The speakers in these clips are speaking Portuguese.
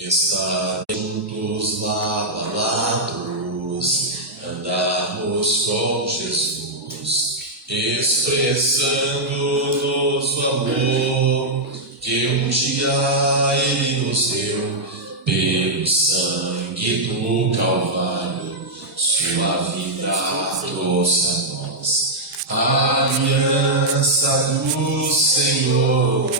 Estar juntos lado a lado, andarmos com Jesus, expressando-nos o amor que um dia Ele nos deu pelo sangue do Calvário. Sua vida trouxe a nós a aliança do Senhor.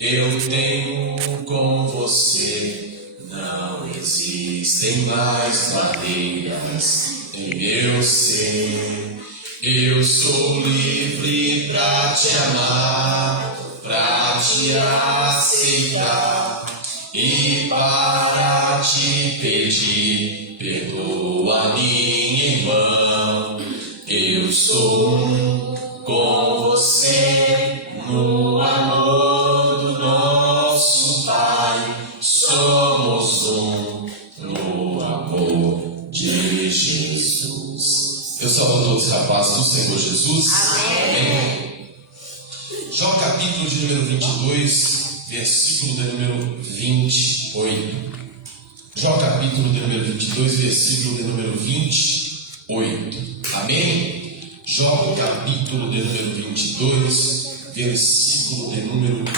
Eu tenho com você, não existem mais barreiras em meu ser. Eu sou livre pra te amar, pra te aceitar e para te pedir, perdoa minha irmã. Eu sou um com você no amor do nosso Pai. Somos um no amor de Jesus. Eu salvo todos os rapazes do Senhor Jesus. Amém. Jó capítulo de número 22, versículo de número 28. Jó capítulo de número 22, versículo de número 28. Amém? Jó capítulo de número 22, versículo de número 28.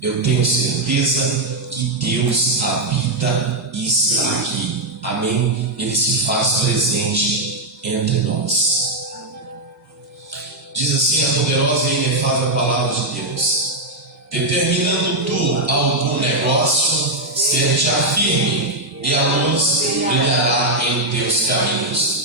Eu tenho certeza que Deus habita e está aqui. Amém? Ele se faz presente entre nós. Diz assim a poderosa e inefável palavra de Deus: determinando tu algum negócio, ser-te firme, e a luz brilhará em teus caminhos.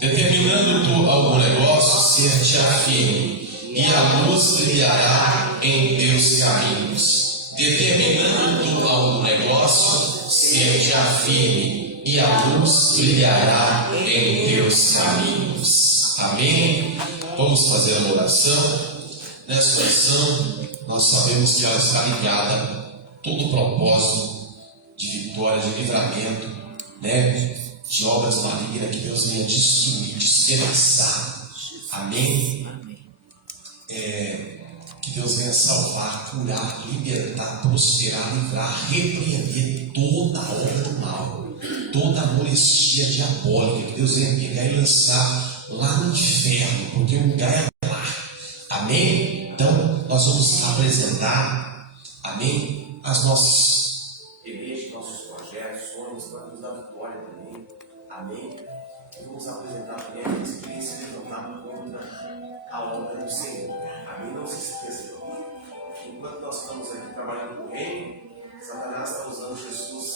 Determinando tu algum negócio, ser-te firme, e a luz brilhará em teus caminhos. Determinando tu algum negócio, ser-te firme, e a luz brilhará em teus caminhos. Amém? Vamos fazer a oração. Nesta oração, nós sabemos que ela está ligada a todo o propósito de vitória, de livramento, de obras malignas, que Deus venha destruir, despedaçar. Amém? Que Deus venha salvar, curar, libertar, prosperar, livrar, repreender toda a obra do mal, toda a molestia diabólica. Que Deus venha pegar e lançar lá no inferno, porque o lugar é lá. Amém? Então, nós vamos apresentar, amém, as nossas ideias, nossos projetos, sonhos, para nos dar vitória também. Amém? E vamos apresentar também aqueles que querem se levantar contra a obra do Senhor. Amém? Não se esqueça, irmão. Enquanto nós estamos aqui trabalhando com o reino, Satanás está usando Jesus,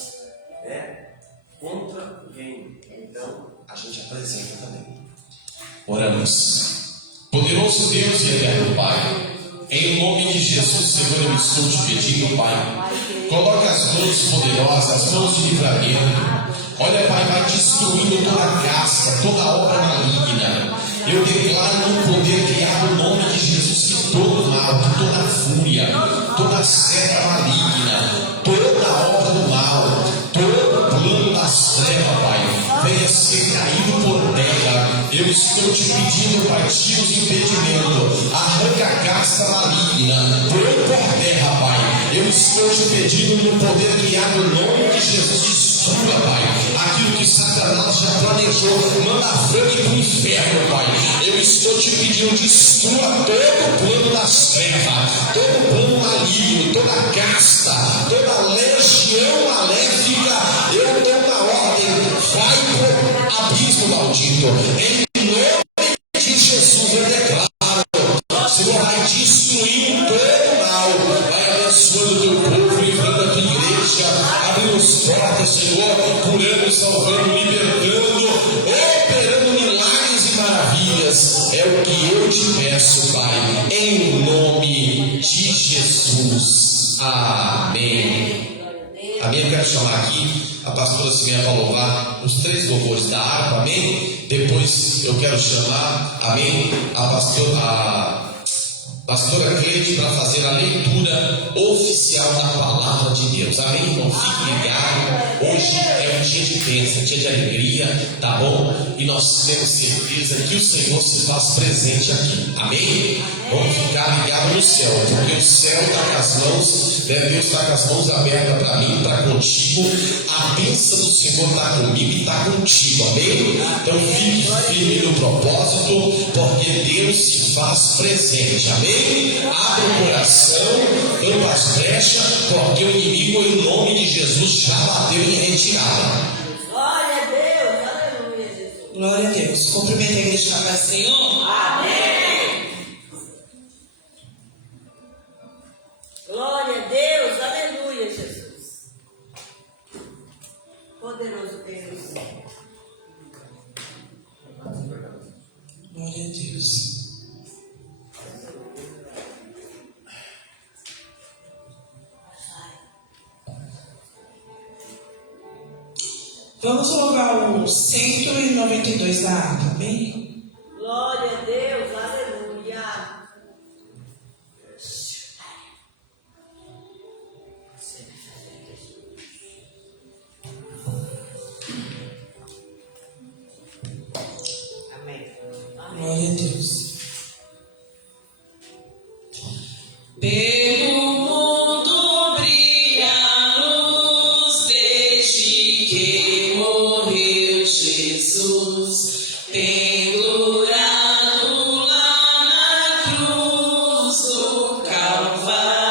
contra o reino. Então, a gente apresenta também. Oramos. Poderoso Deus e eterno Pai, em nome de Jesus, Senhor, eu estou te pedindo, Pai, coloca as mãos poderosas, as mãos de livramento. Olha, Pai, vai destruindo toda a casca, toda a obra maligna. Eu declaro no poder criado no nome de Jesus que todo mal, que toda fúria, toda seta maligna, toda obra do mal, todo plano das trevas, Pai, venha ser caído por terra. Eu estou te pedindo, Pai, tira os impedimentos, arranca a casca maligna, põe por terra, Pai. Eu estou te pedindo no poder criado no nome de Jesus, destrua, Pai, aquilo que Satanás já planejou, manda fogo do inferno, Pai. Eu estou te pedindo, destrua todo o plano das trevas, todo o plano maligno, toda a casta, toda a legião maléfica. Eu dou uma ordem, vai pro abismo maldito. Em nome de Jesus eu declaro, o Senhor vai destruindo todo o mal, vai abençoando o teu povo, livrando a tua igreja, abrindo as portas, Senhor, curando, salvando, libertando, operando milagres e maravilhas. É o que eu te peço, Pai, em nome de Jesus. Amém. Amém. Eu quero chamar aqui a pastora Simena para louvar os 3 louvores da harpa. Amém. Depois eu quero chamar, amém, a pastora pastora Cleide, para fazer a leitura oficial da palavra de Deus. Amém, irmão? Fique ligado. Hoje é um dia de bênção, dia de alegria, tá bom? E nós temos certeza que o Senhor se faz presente aqui. Amém? Vamos ficar ligados no céu, porque o céu está com as mãos, Deus está com as mãos abertas para mim, para contigo. A bênção do Senhor está comigo e está contigo. Amém? Então fique firme no propósito, porque Deus se faz presente. Amém? Abra o coração, vamos às brechas, porque o inimigo, em nome de Jesus, já bateu em retirada. Glória a Deus, aleluia, Jesus. Glória a Deus. Cumprimenta a igreja com a paz do Senhor. Amém. Glória a Deus, aleluia, Jesus. Poderoso Deus. Glória a Deus. Vamos louvar o 192 da harpa, amém? Glória a Deus, aleluia. Amém. Glória a Deus. Pelo mundo brilha a luz desde que morreu Jesus, pendurado lá na cruz do Calvário.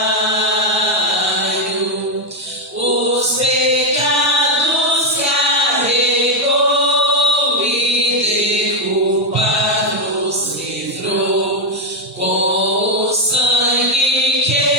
Os pecados carregou e de culpa nos livrou, com o sangue que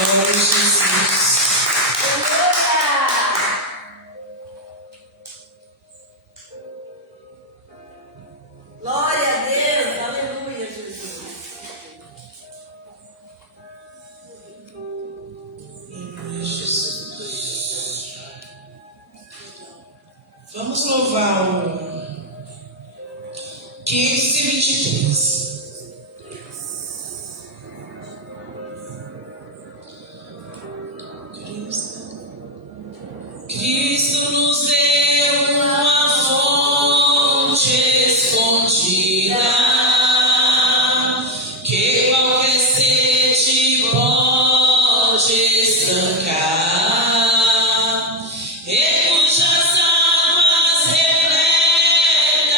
Glória a Jesus. Glória a Deus, aleluia, Jesus. Em nome de Jesus. Vamos louvar o 523. Cristo nos deu uma fonte escondida, que qualquer sede pode estancar, e cujas águas repletas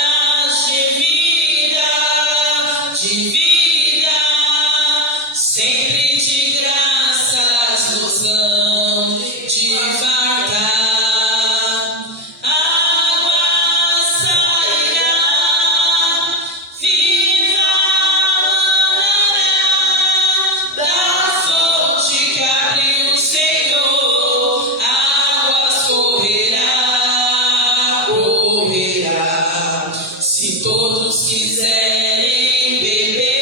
de vida, sempre de graças nos dão de fartar. Água sairá, viva manará, da fonte que abriu o Senhor, águas correrá, se todos quiserem beber.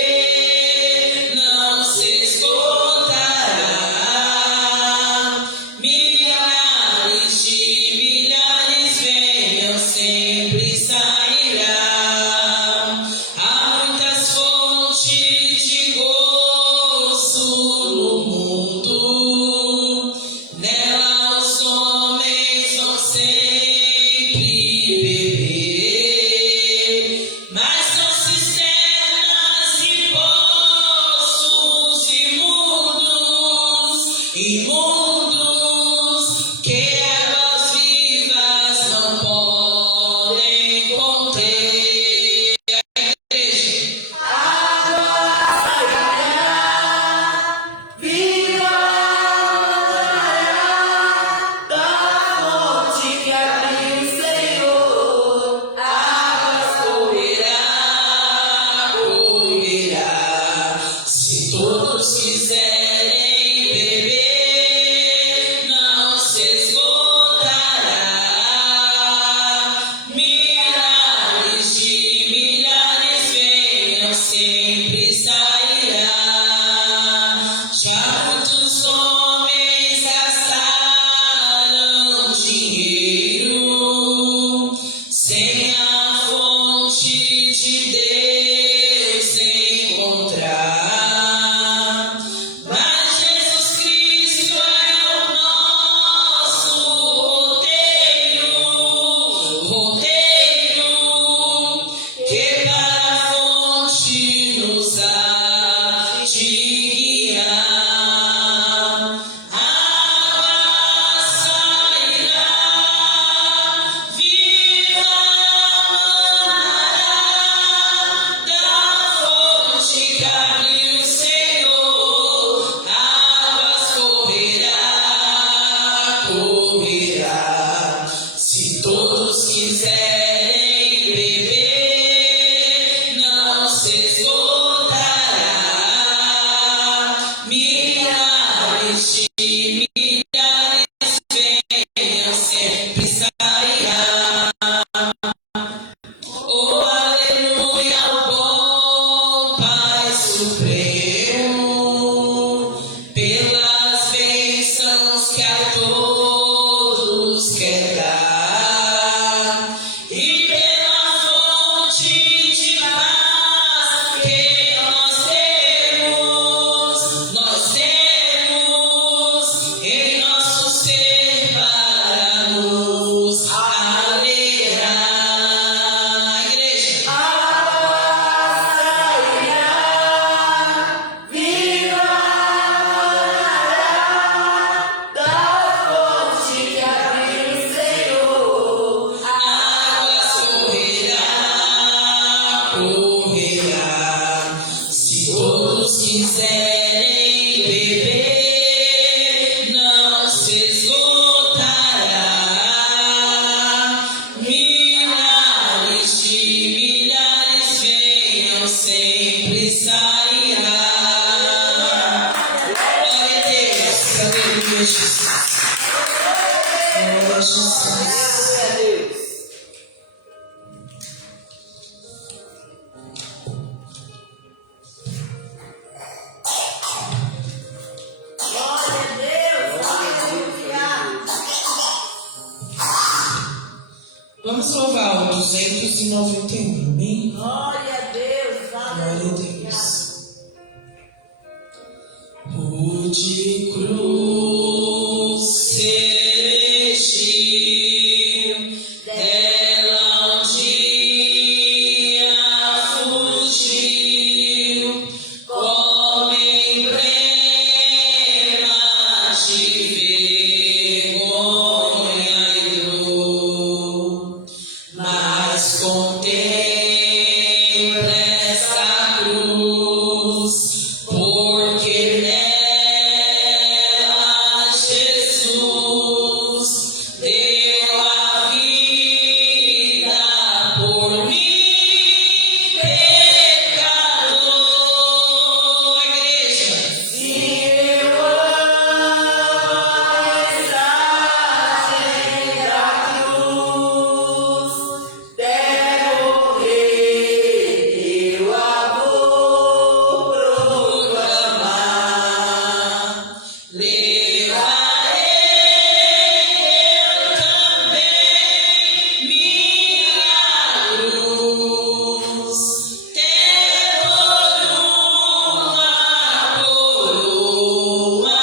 Vamos louvar o 291, amém? Glória a Deus, Glória a aleluia. Deus. Rude cruz seresti, dela um dia fugiu, como emblema de vergonha e dor. Mas contempla essa cruz, porque nela Jesus deu a vida por mim, pecador. Igreja, Se eu amo a mensagem da cruz, devo morrer, eu a vou proclamar. levarei eu também minha cruz, tendo uma coroa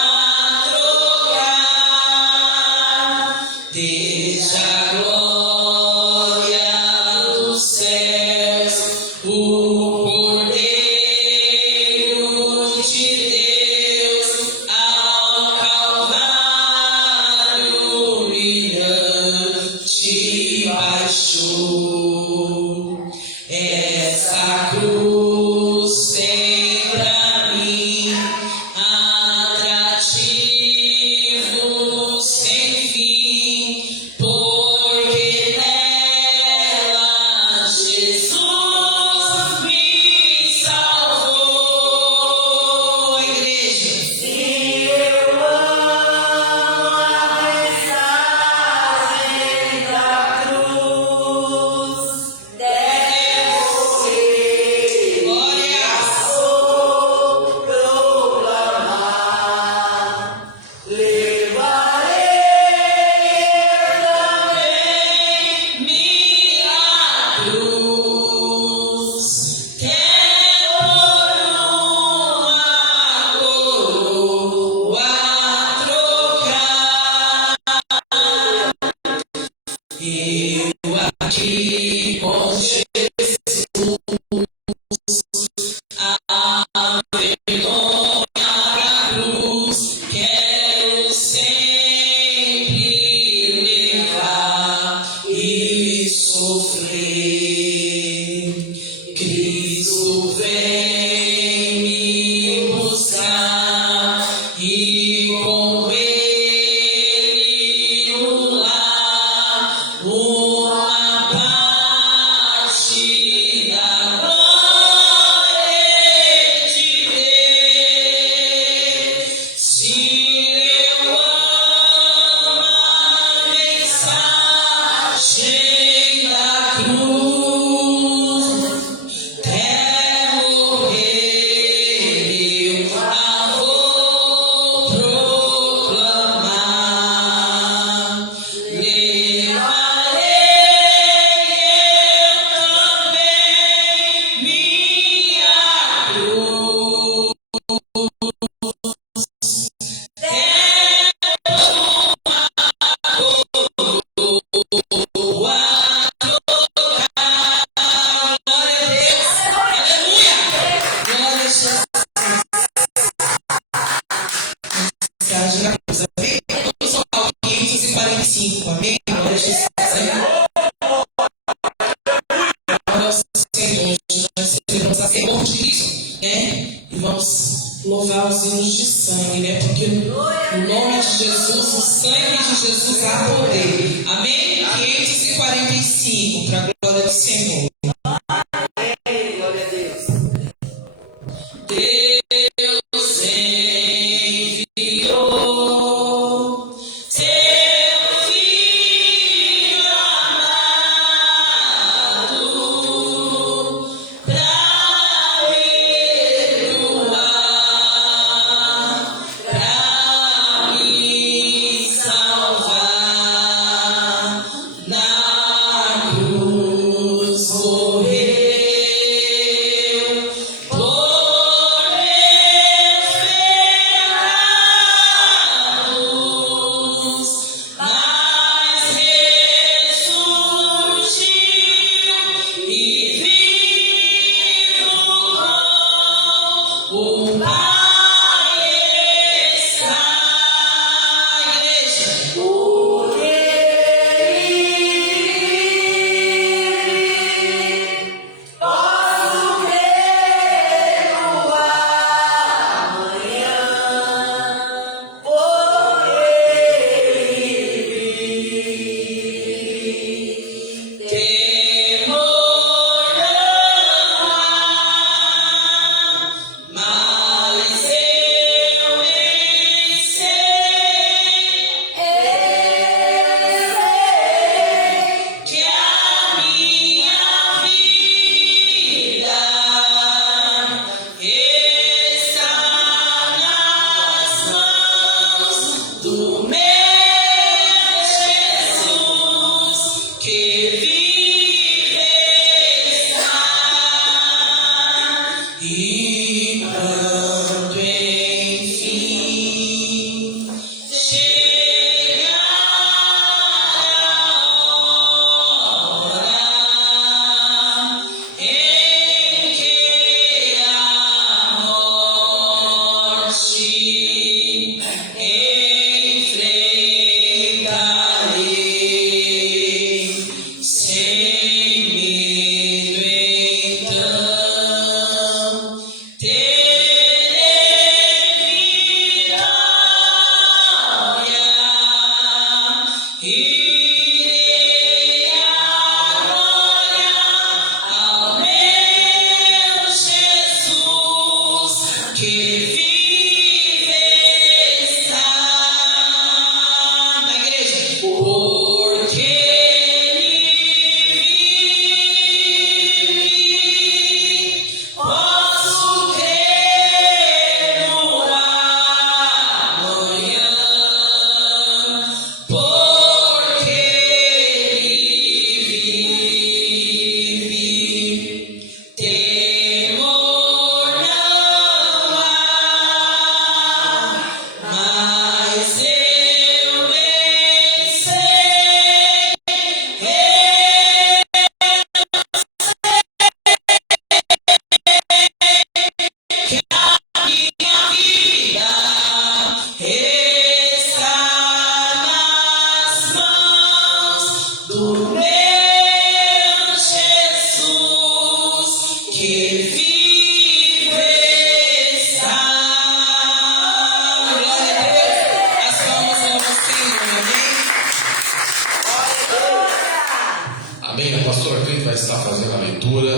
trocar, desde a glória dos céus, o Cordeiro de Deus ao Calvário humilhante baixou. Essa cruz tem pra mim atrativo sem fim, porque nela Jesus me salvou. Igreja, Se eu amo a mensagem da cruz, devo morrer, glória, vou proclamar. Levarei também minha cruz, tendo uma coroa trocar, eu aqui com Jesus a vergonha da cruz quero sempre levar e sofrer. Cristo vem me buscar e com ele no lar uma parte da glória de Deus. Se eu amo a mensagem da cruz, até morrer eu a vou proclamar. Levarei eu também minha cruz, glória a Deus, aleluia, glória a Jesus. Mensagem da cruz, amém? Vamos ao 545, amém? Glória a Jesus, amém? Nosso Senhor, hoje nós celebramos a Senhor de Cristo, né? E vamos louvar os hinos de sangue, né? Porque no nome de Jesus, o sangue de Jesus há poder, amém? 545, para a glória do Senhor. glória a Deus. Deus enviou seu Filho amado pra me perdoar, pra me salvar. Na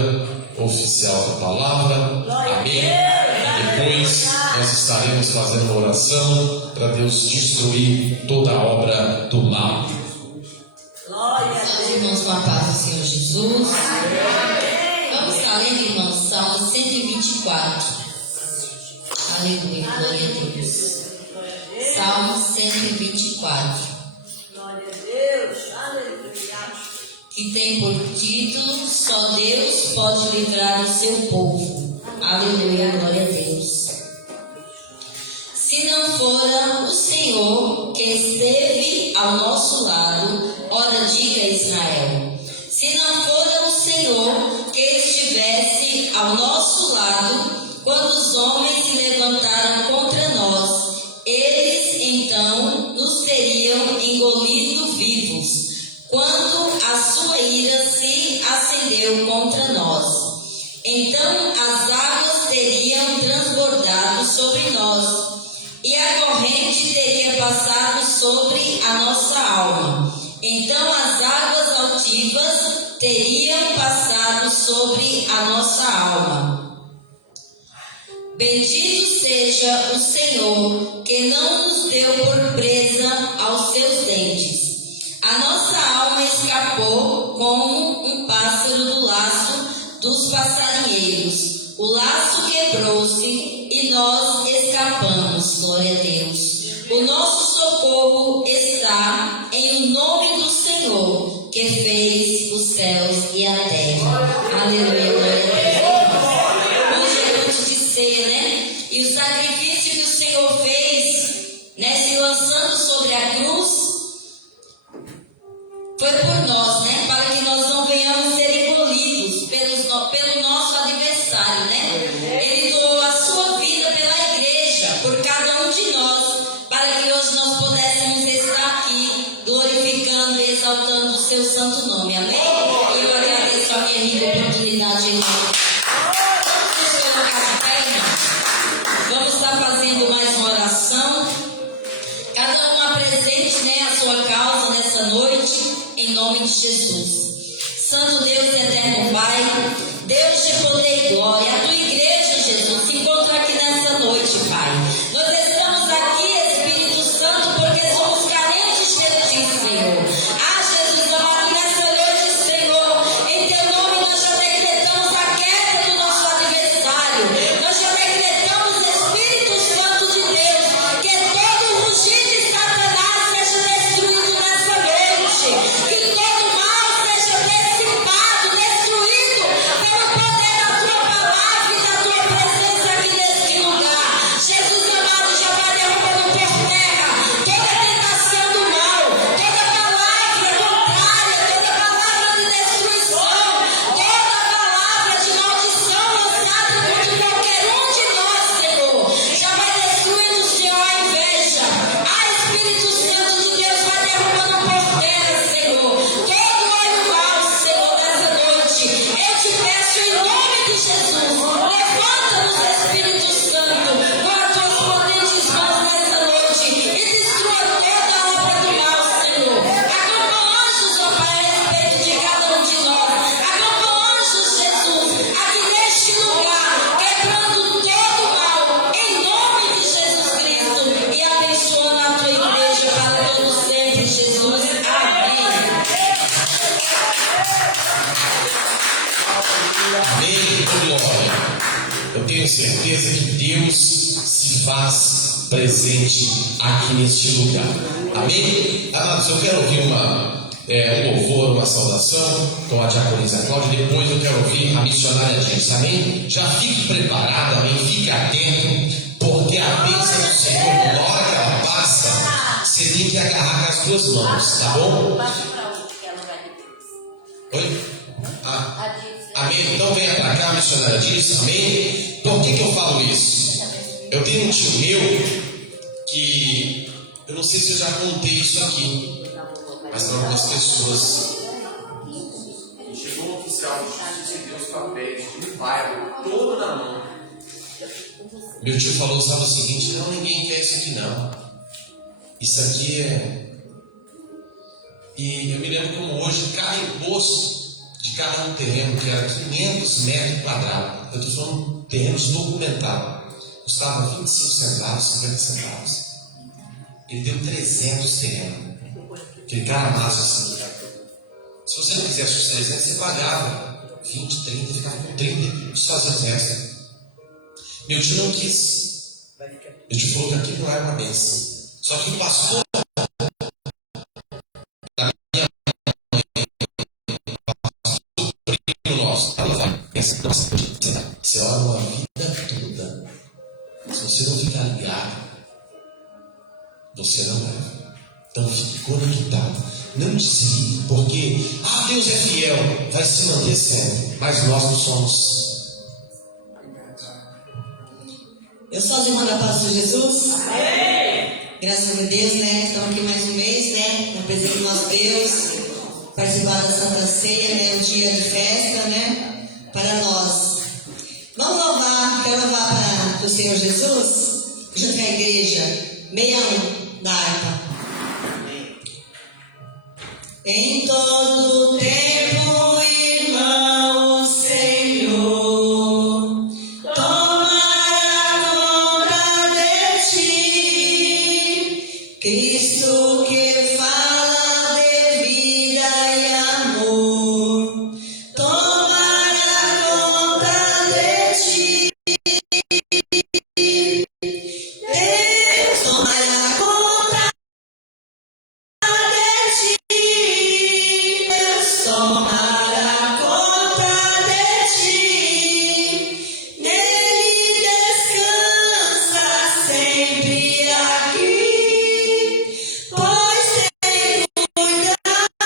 leitura oficial da palavra. Amém? Depois nós estaremos fazendo uma oração para Deus destruir toda a obra do mal. Os irmãos, com a paz do Senhor Jesus. Vamos estar lendo, irmãos, Salmo 124. Aleluia, glória a Deus. Salmo 124. Glória a Deus, aleluia. Que tem por título: Só Deus pode livrar o seu povo. Aleluia, glória a Deus. Se não fora o Senhor que esteve ao nosso lado, ora diga Israel. Se não fora o Senhor que estivesse ao nosso lado, quando os homens se levantaram contra nós, eles então nos teriam engolido vivos, quando a sua ira se acendeu contra nós. Então as águas teriam transbordado sobre nós, e a corrente teria passado sobre a nossa alma. Então as águas altivas teriam passado sobre a nossa alma. Bendito seja o Senhor, que não nos deu por presa aos seus dentes. A nossa alma escapou como um pássaro do laço dos passarinheiros. O laço quebrou-se e nós escapamos. Glória a Deus. O nosso socorro está em o nome do Senhor, que fez os céus e a terra. Aleluia, glória a Deus. Hoje é noite de ceia, né? E o sacrifício que o Senhor fez, né, se lançando sobre a cruz, foi por nós, né? Para que nós não venhamos ser engolidos pelo nosso adversário, né? Ele doou a sua vida pela igreja, por cada um de nós, para que hoje nós pudéssemos estar aqui, glorificando e exaltando o seu santo nome. Amém? Eu agradeço a minha rica oportunidade, irmão. Vamos nos colocar de pé, irmão. Vamos estar fazendo mais uma oração. Cada um apresente, né, a sua causa nessa noite, em nome de Jesus. Santo Deus e eterno Pai, Deus de poder e glória, a tua igreja, Jesus, se encontra aqui nessa noite, Pai. Nós estamos aqui, Espírito Santo, porque somos carentes de ti, Senhor. Ah, Jesus amado, nessa noite, Senhor, em teu nome nós já decretamos a queda do nosso adversário. Nós já decretamos, Espírito Santo de Deus, que todo rugido de Satanás seja destruído nessa noite. Que todo mal seja dissipado, destruído pelo poder da tua palavra e da tua presença aqui nesse lugar. Jesus amado, já vai derrubando por terra toda tentação do mal, toda palavra contrária, toda palavra de destruição, toda palavra de maldição lançada contra qualquer um de nós, Senhor. Já vai destruindo, Senhor, a inveja. Ah, Espírito Santo de Deus, vai derrubando por terra, Senhor, todo olho mau, Senhor, nessa noite. Eu te peço em nome de Jesus, levanta-nos, Espírito Santo, com as tuas potentes mãos nessa noite e destrua toda a obra do mal, Senhor. Acampa anjos, ó Pai, a respeito de cada um de nós. Acampa anjos, Jesus, aqui neste lugar, quebrando todo o mal, em nome de Jesus Cristo, e abençoando a tua igreja para todos sempre, Jesus. Amém. Amém, glória. Eu tenho certeza que Deus se faz presente aqui neste lugar. Amém? Amados, eu quero ouvir um louvor, uma saudação com a diaconisa Cláudia. Depois eu quero ouvir a missionária Dias. Amém? Já fique preparado, amém? Fique atento, porque a bênção do Senhor, na hora que ela passa, você tem que agarrar com as duas mãos, tá bom? Bate pra onde que ela vai depois? Oi? Ah. A Diz. Amém? Então venha para cá, missionária diz, amém? Por que eu falo isso? Eu tenho um tio meu que, eu não sei se eu já contei isso aqui, mas para algumas pessoas. Chegou um oficial de justiça e deu os papéis de um bairro todo na mão. Meu tio falou, sabe o seguinte, não, ninguém quer isso aqui não. Isso aqui é... E eu me lembro como hoje, cada imposto de de cada um terreno que era 500 metros quadrados. Eu estou falando terrenos documentados. Custava 25 centavos, 50 centavos. Ele deu 300 terrenos. Aquele cara massa assim. Se você não quisesse os 300, você pagava 20, 30, ficava com 30 e fazia o resto. Meu tio não quis. Meu tio falou que aquilo não era uma bênção. Só que o pastor da minha primo nosso, você ora uma vida toda. Se você não ficar ligado, você não vai. Então fique conectado. Não desligue, porque Deus é fiel, vai se manter sempre, mas nós não somos. Eu sou a irmã da paz de Jesus. Amém. Graças a Deus, né? Estamos aqui mais um mês, né? Na presença do nosso Deus. Participar da Santa Ceia, né? Um dia de festa, né? Para nós. Vamos louvar, quero louvar para o Senhor Jesus, junto com a igreja, 61 da harpa. Em todo tempo, irmão, o Senhor tomará conta de ti. Cristo que fala de vida e amor tomará conta de ti. Deus tomará conta de ti. Deus tomará conta de ti. Nele descansa sempre aqui, pois tem cuidado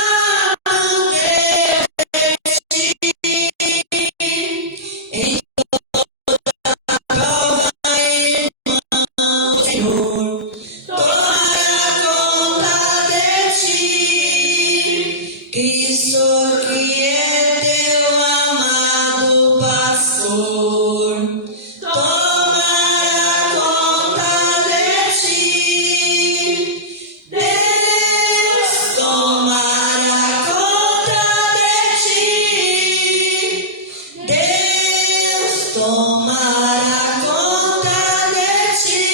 de ti. Em toda prova, irmão, Senhor tomará conta de ti. Cristo que é teu amado pastor tomará conta de ti. Deus tomará conta de ti. Deus tomará conta de ti.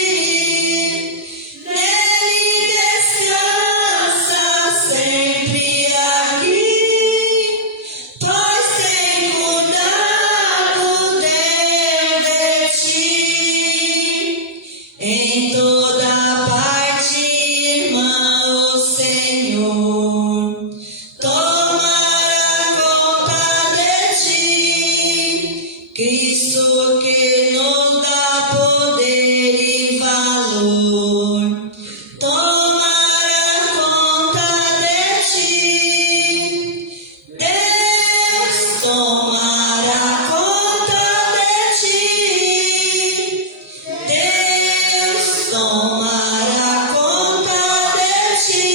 Nele descansa sempre aqui, pois tem cuidado de ti. Em toda parte, irmão, o Senhor tomará conta de ti. Cristo que nos dá poder e valor tomará conta de ti. Deus tomará conta de ti. Deus tomará conta de ti.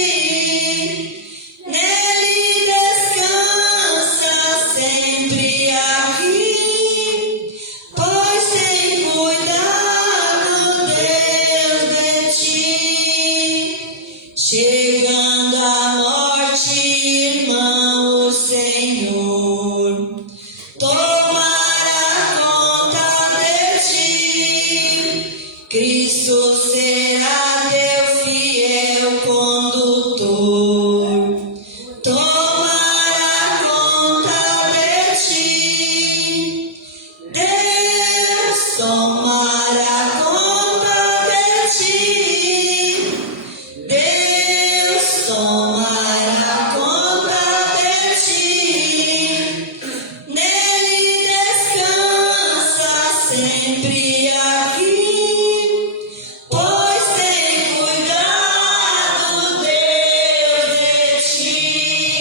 Nele descansa sempre aqui, pois tem cuidado Deus de ti. Chegando a morte, irmão, o Senhor tomará conta de ti. Cristo será teu fiel condutor tomará conta de ti. Deus tomará conta de ti. Deus tomará conta de ti. Nele descansa sempre aqui, pois tem cuidado Deus de ti.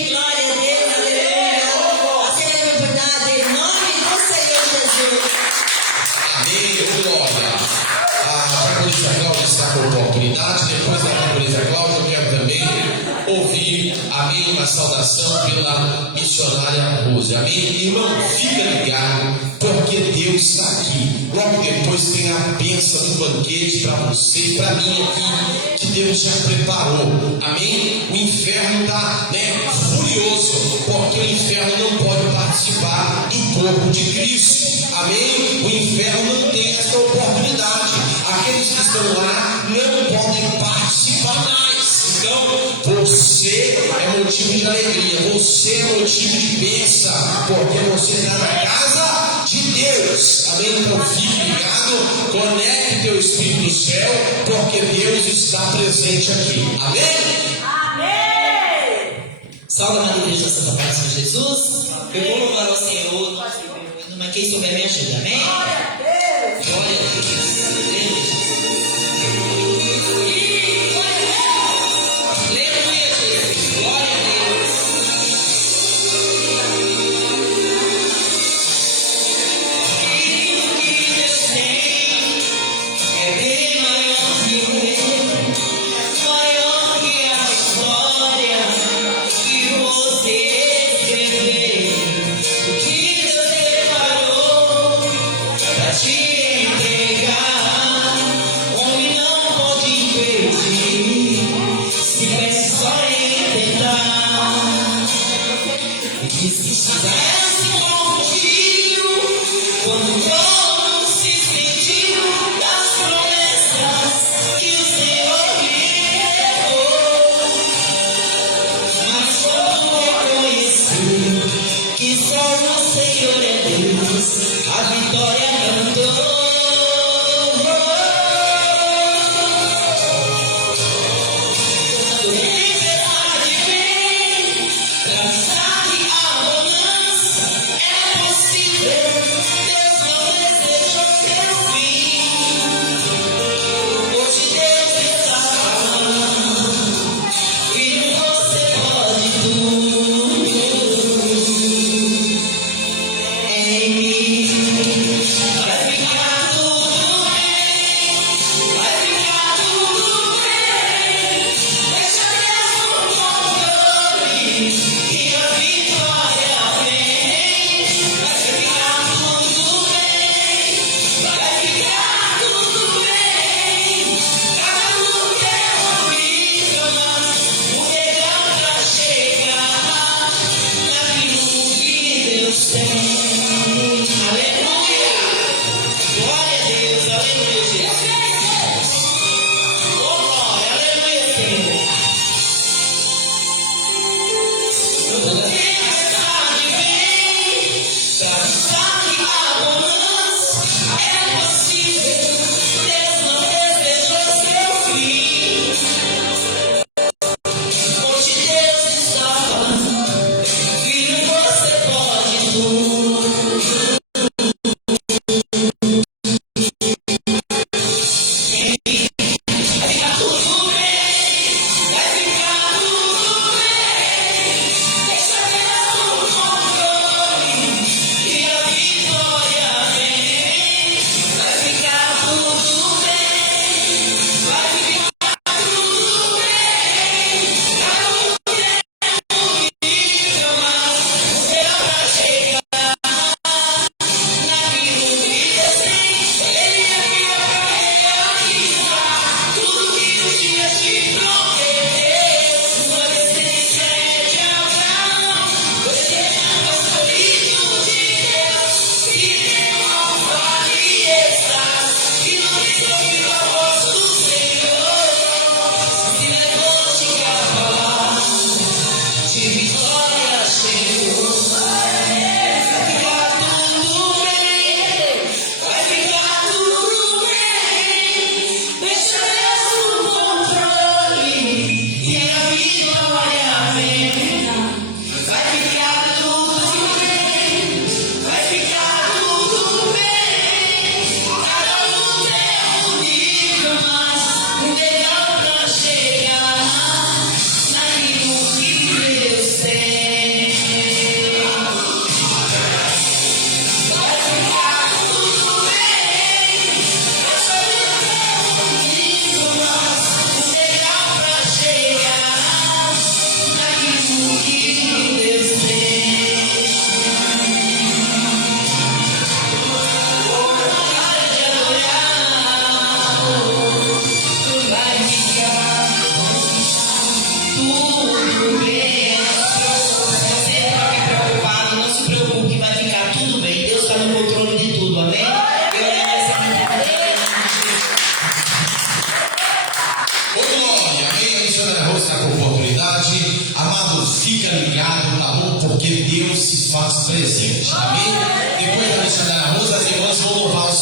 Glória a Deus, aleluia. Aceita a liberdade em nome do Senhor Jesus. Amém, glória. A Polícia Cláudia está com oportunidade. Depois da Polícia Cláudia, eu quero também ouvir, amém, uma saudação pela missionária Rose. Amém? Irmão, fica ligado, porque Deus está aqui. Logo depois tem a bênção do banquete para você e para mim aqui, que Deus já preparou. Amém? O inferno está, furioso furioso, porque o inferno não pode participar do corpo de Cristo. Amém? O inferno não tem essa oportunidade. Aqueles que estão lá não podem participar mais. Então, você é motivo de alegria, você é motivo de bênção, porque você está na casa de Deus. Amém? Então fique ligado, conecte teu espírito no céu, porque Deus está presente aqui. Amém? Amém! Salve a igreja Santa Paz de Jesus. Eu vou louvar ao Senhor, mas quem souber me ajuda, amém? Glória a Deus! Glória a Deus. Aleluia, Jesus. Glória a Deus. E que Deus tem é bem maior que o erro, maior que a história que você escreveu. O que Deus preparou pra te entregar.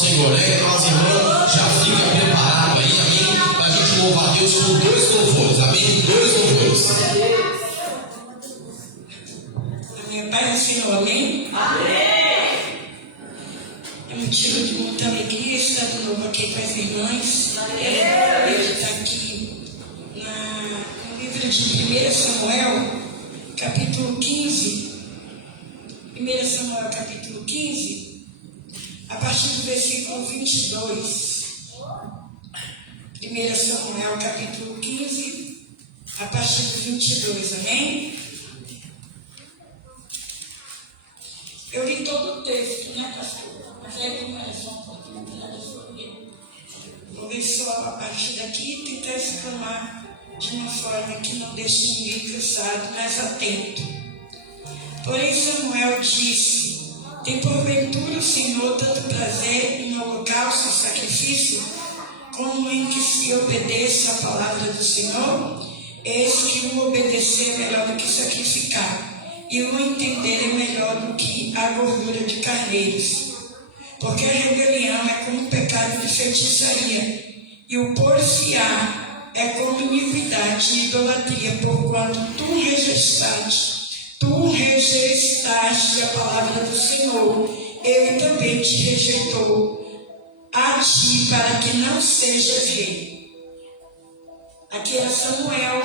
Senhor, né? As irmãs já ficam preparadas aí, amém? Para a gente louvar a Deus com 2 louvores, amém? 2 louvores. Amém. Pai do Senhor, amém? Amém. É motivo de muita alegria estar de novo aqui com as irmãs. Ele está aqui no livro de 1 Samuel, capítulo 15. 1 Samuel, capítulo 15, a partir do versículo 22. 1 Samuel, capítulo 15, a partir do 22, amém? Eu li todo o texto, né, pastor? Mas aí não é só um pouquinho, vou ler só a partir daqui e tentar exclamar de uma forma que não deixe ninguém cansado, mas atento. Porém Samuel disse: tem porventura o Senhor tanto prazer em holocausto e sacrifício, como em que se obedeça a palavra do Senhor? Eis que o obedecer é melhor do que sacrificar, e o entender é melhor do que a gordura de carneiros. Porque a rebelião é como um pecado de feitiçaria, e o porfiar é como iniquidade e idolatria, porquanto tu rejeitaste a palavra do Senhor, ele também te rejeitou a ti, para que não sejas rei. Aqui é Samuel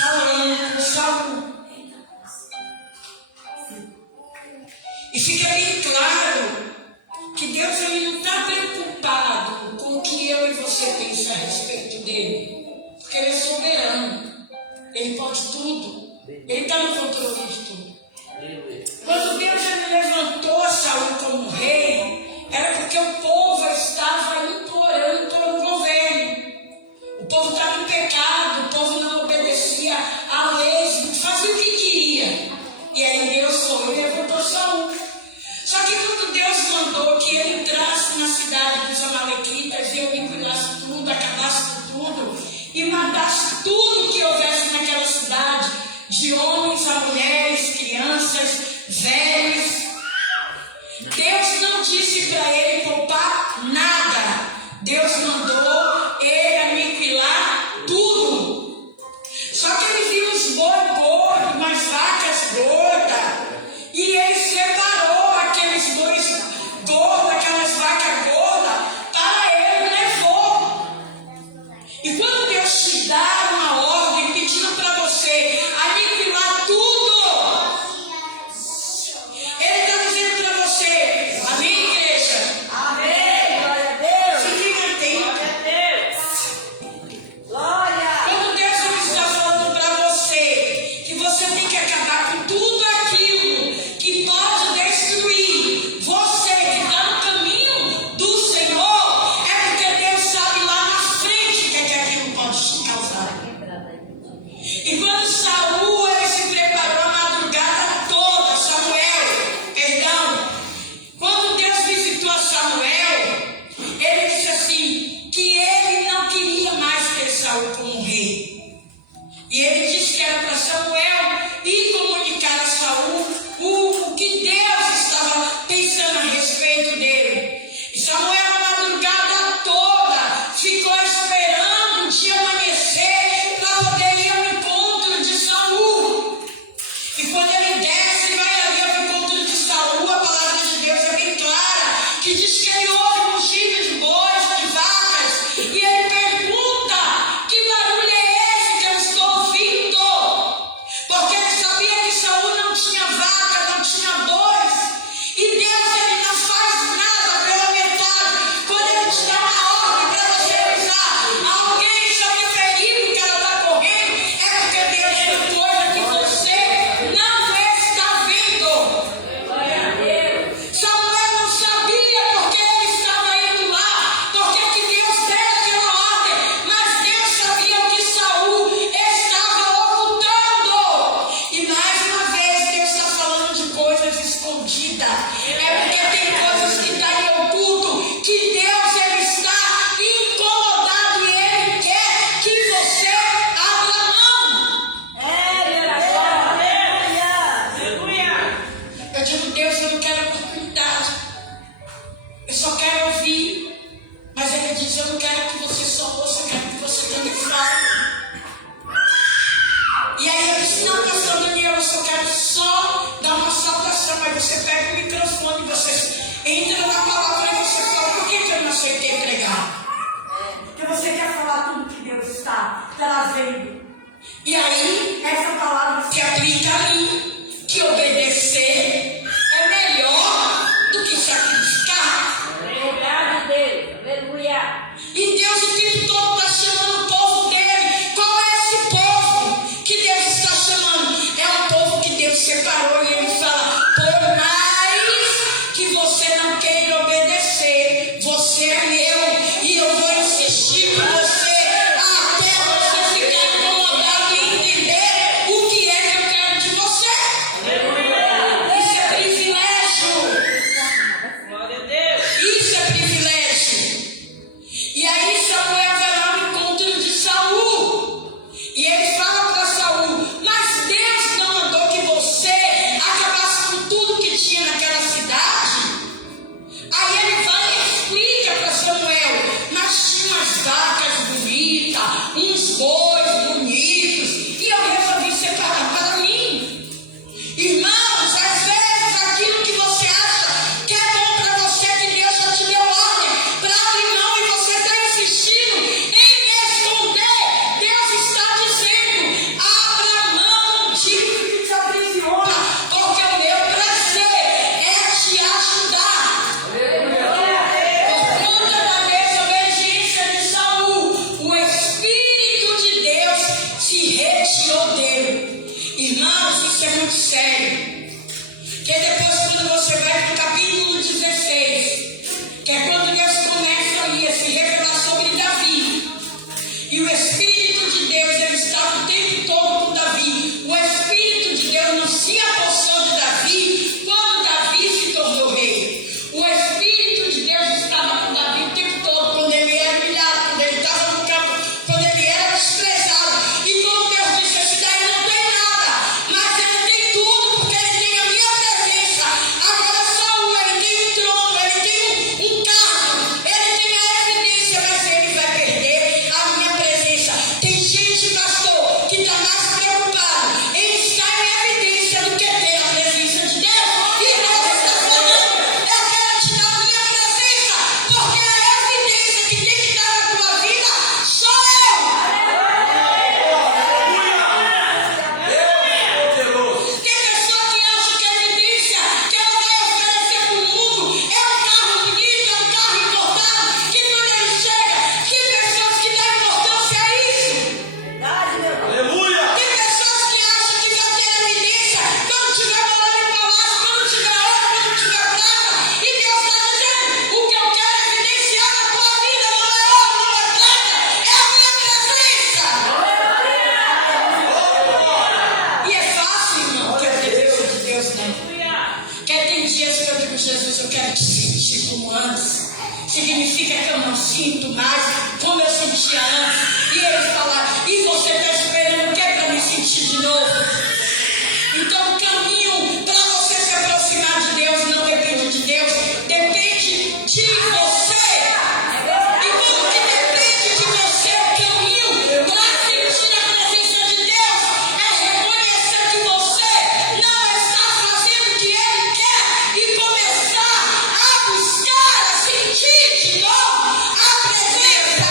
falando com Saul. E fica bem claro que Deus ele não está preocupado com o que eu e você pensam a respeito dele, porque ele é soberano, ele pode tudo, ele está no controle de tudo. Quando Deus ele levantou Saul como rei, era porque o povo estava implorando por um governo. O povo estava em pecado, o povo não obedecia a leis, fazia o que queria. E aí Deus foi e levantou Saul. Só que quando Deus mandou que ele entrasse na cidade dos amalequitas e aniquilasse tudo, acabasse com tudo e matasse tudo que houvesse naquela cidade, de homens a mulheres, crianças, velhos, Deus não disse para ele poupar nada. Deus mandou ele aniquilar tudo. Só que ele viu os bois gordos, umas vacas gordas, e ele separou aqueles bois gordos, aquelas vacas gordas, para ele levou. E quando Deus te dá uma ordem pedindo para você aniquilar tudo, ele está dizendo para você, amém, igreja? Amém. Glória a Deus. Fiquem atentos. Glória a Deus. Glória. Quando Deus está falando para você que você tem que acabar com tudo aquilo que pode destruir você que está no caminho do Senhor, é porque Deus sabe lá na frente o que é que aquilo pode te causar. E quando Saul ele se preparou a madrugada toda, quando Deus visitou a Samuel, ele disse assim, que ele não queria mais ter Saul como rei. E ele disse que era para Samuel ir comunicar a Saul o que Deus estava pensando a respeito dele. E Samuel, a madrugada toda, ficou esperando o dia amanhecer para poder ir ao encontro de Saul. E quando ele desce e vai ali ao encontro de Saul, a palavra de Deus é bem clara, que diz que ele ouve um rugido de bois, de vacas, e ele pergunta, que barulho é esse que eu estou ouvindo? Porque ele sabia que Saul não tinha vaca, não tinha bois, e Deus ele não faz nada pela metade. Quando ele te dá uma ordem para você usar alguém sobre o perigo que ela está correndo, é porque Deus tem coisa que você não está vendo. Glória a Deus. Samuel não sabia porque ele ele diz: eu não quero que você só ouça, eu quero que você também fale. E aí eu disse: não, pastor Daniel, eu só quero só dar uma saudação. Mas você pega o microfone, você entra na palavra e você fala: por que eu não aceitei pregar? Porque você quer falar tudo que Deus está trazendo. E aí Essa palavra se aplica a mim, que obedecer é melhor do que sacrificar. verdade dele. Aleluia. E Deus o tempo todo está chamando o povo dele. Qual é esse povo que Deus está chamando? É um povo que Deus separou e ele fala: por mais que você não queira obedecer, você é meu e eu vou insistir com você até você ficar incomodado e entender o que é que eu quero de você. Isso é privilégio. Glória a Deus. Isso é privilégio. E aí Samuel vai lá no encontro de Saul. E ele fala para Saul: mas Deus não mandou que você acabasse com tudo que tinha naquela cidade? Aí ele vai e explica para Samuel: mas tinha umas vacas bonitas, uns bois bonitos, e eu resolvi separar para mim. Irmãos, às vezes aquilo que você acha que é bom para você, que Deus já te deu ordem para abrir mão e você está insistindo em esconder, Deus está dizendo: abra mão disso que te aprisiona, porque o meu prazer é te ajudar. Por conta da desobediência de Saul, o Espírito de Deus se retirou dele. Irmãos, isso é muito sério. Que depois, quando você vai para o capítulo 16, que é quando Deus começa ali a se revelar sobre Davi, e o Espírito de Deus, ele estava o tempo todo com Davi. O Espírito de Deus não se apossou de Davi quando Davi se tornou rei. O Espírito de Deus estava com Davi o tempo todo, quando ele era humilhado, quando ele estava no campo, quando ele era desprezado. E quando Deus disse: esse daí não tem nada, mas ele tem tudo, porque ele tem a minha presença. Agora Saul, ele tem um trono, ele tem um cargo, ele tem a evidência, mas ele vai perder a minha presença. Tem gente, pastor, que está mais preocupado em estar em evidência do que ter a presença de Deus. E Deus está falando: eu quero te dar a minha presença, porque a evidência que tem que dar na tua vida sou eu. Tem pessoa que acha que a evidência que ela vai oferecer para o mundo é um carro bonito, é um carro importado, que quando ele chega, tem pessoas que dão importância a isso. Verdade, meu Deus. Aleluia! Tem pessoas que acham que vai ter evidência quando tiver morando em palácio, quando tiver ouro, quando tiver prata. E Deus está dizendo: o que eu quero evidenciar na tua vida não é ouro, não é prata, é a minha presença. E é fácil, irmão, que a presença de Deus não. Que tem dias que eu digo: Jesus, eu quero te sentir como antes. Significa que eu não sinto mais como eu sentia antes. E ele fala: e você está esperando o que para me sentir de novo? Então o caminho para você se aproximar de Deus não depende de Deus, depende de você. E quando que depende de você, o caminho para sentir a presença de Deus é reconhecer que você não está fazendo o que Ele quer e começar a buscar, a sentir de novo a presença.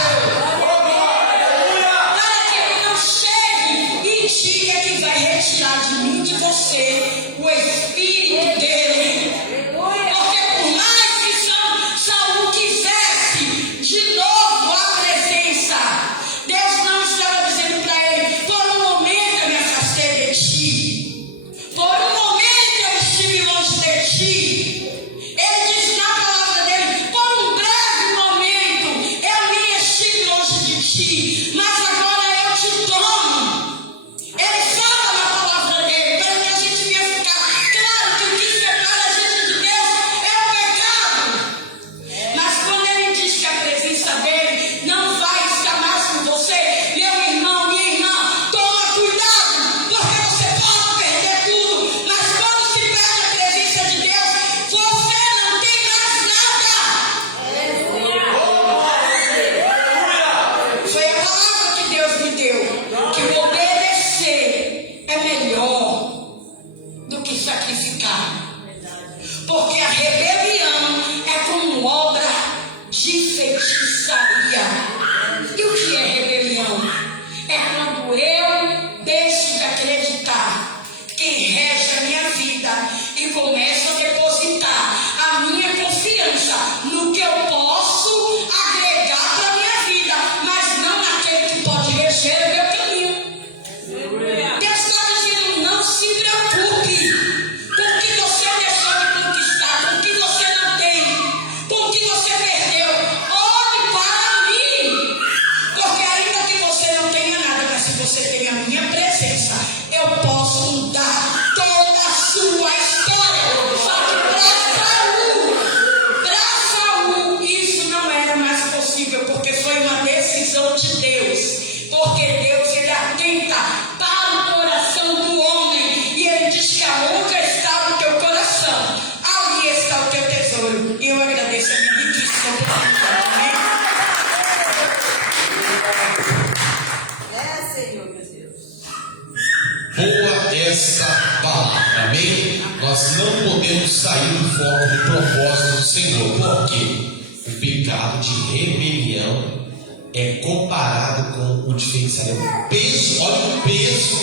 essa palavra, amém? Nós não podemos sair do foco do propósito do Senhor, porque o pecado de rebelião é comparado com o de feitiçaria. O peso, olha o peso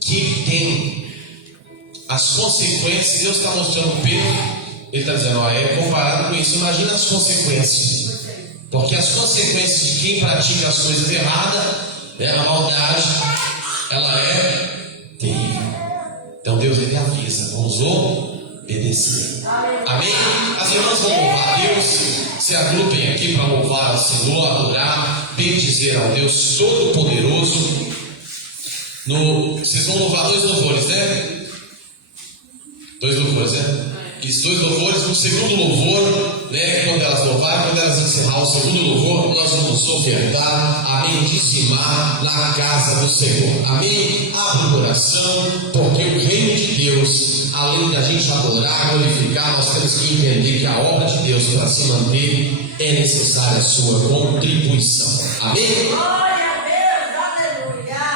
que tem, as consequências. Deus está mostrando o peso. Ele está dizendo, ó, é comparado com isso. Imagina as consequências, porque as consequências de quem pratica as coisas erradas, a maldade, ela é terrível. Então Deus, ele avisa, vamos obedecer. Amém? As irmãs vão louvar a Deus, se agrupem aqui para louvar ao Senhor, adorar, bendizer ao Deus Todo-Poderoso. Vocês vão louvar 2 louvores, né? 2 louvores, né? Isso, 2 louvores. No segundo louvor, né, quando elas louvarem, quando elas encerrar o segundo louvor, nós vamos ofertar, amém, dizimar na casa do Senhor. Amém? Abre o coração, porque o reino de Deus, além da gente adorar, glorificar, nós temos que entender que a obra de Deus, para se manter, é necessária a sua contribuição. Amém? Glória a Deus, aleluia.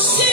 Se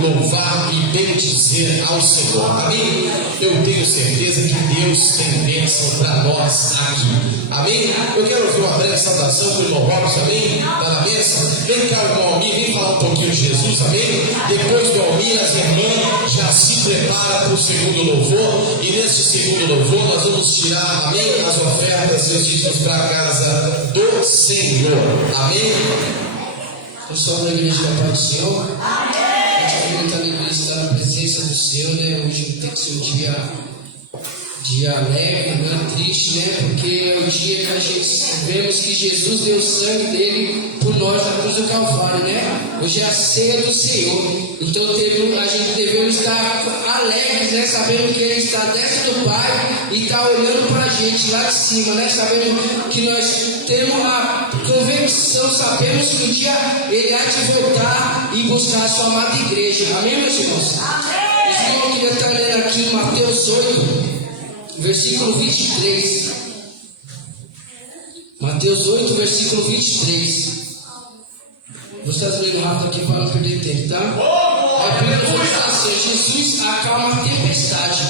louvar e bendizer ao Senhor. Amém? Eu tenho certeza que Deus tem bênção para nós aqui. Amém? Eu quero ouvir uma breve saudação com o irmão Robson, amém? Está na mesa? Vem cá, irmão Almir, vem falar um pouquinho de Jesus, amém? Depois do Almir, as irmãs já se preparam para o segundo louvor. E nesse segundo louvor nós vamos tirar, amém? As ofertas e os dízimos para a casa do Senhor. Amém? Pessoal da igreja da Paz do Senhor, a gente tem muita alegria de estar na presença do Senhor, né? Hoje tem que ser um dia alegre, não é triste, né? Porque é o dia que a gente vemos que Jesus deu o sangue dele por nós na cruz do Calvário, né? Hoje é a ceia do Senhor. Então a gente devemos estar alegres, né? Sabendo que Ele está dentro do Pai e está olhando para a gente lá de cima, né? Sabendo que nós temos a convicção, sabemos que um dia Ele há de voltar e buscar a sua amada igreja. Amém, meus irmãos? Os irmãos queriam estar lendo aqui em Mateus 8. Versículo 23. Mateus 8, versículo 23. Vou estar lendo rápido aqui para não perder tempo, tá? A Bíblia diz assim: Jesus acalma a tempestade.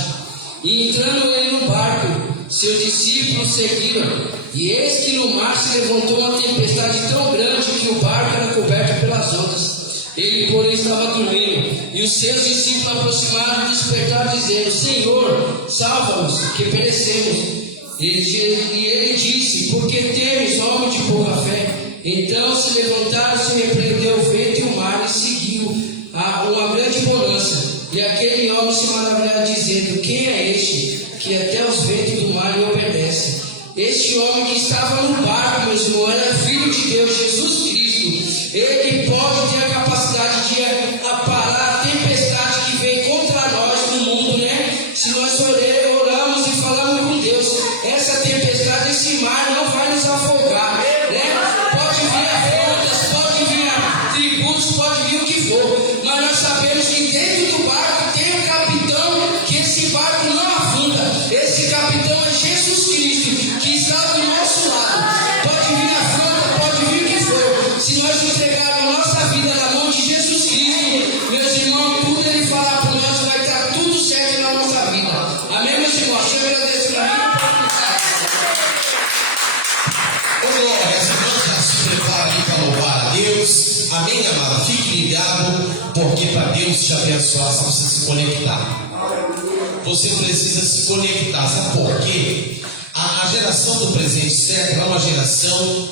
E entrando ele no barco, seus discípulos seguiram. E eis que no mar se levantou uma tempestade tão grande que o barco era coberto pelas ondas. Ele, porém, estava dormindo, e os seus discípulos aproximaram e despertaram, dizendo: Senhor, salva-nos, que perecemos. E ele disse: Por que temes, homem de pouca fé? Então se levantaram-se, repreendeu o vento e o mar, e seguiu uma grande bonança. E aquele homem se maravilhava, dizendo: Quem é este, que até os ventos do mar lhe obedecem? Este homem que estava no barco, meu irmão, era filho de Deus, Jesus Cristo. Ele pode ter a capacidade de parar a tempestade que vem contra nós no mundo, né? Se nós oramos e falamos com Deus, essa tempestade, esse mar não vai nos afogar, né? Pode vir afrontas, pode vir tributos, pode vir o que for, mas nós sabemos que dentro do barco tem um capitão, que esse barco não afunda. Esse capitão é Jesus Cristo, que está do nosso lado. Pode vir afronta, pode vir o que for. Se nós entregarmos nossa vida na mão de Jesus Cristo, meus irmãos, tudo Ele falar por nós vai estar tudo certo na nossa vida. Amém, meus irmãos? Eu agradeço para mim. Ô glória, as irmãs já se preparam ali para louvar a Deus. Amém, amada? Fique ligado, porque para Deus te abençoar, você precisa se conectar. Você precisa se conectar. Sabe por quê? A geração do presente século é uma geração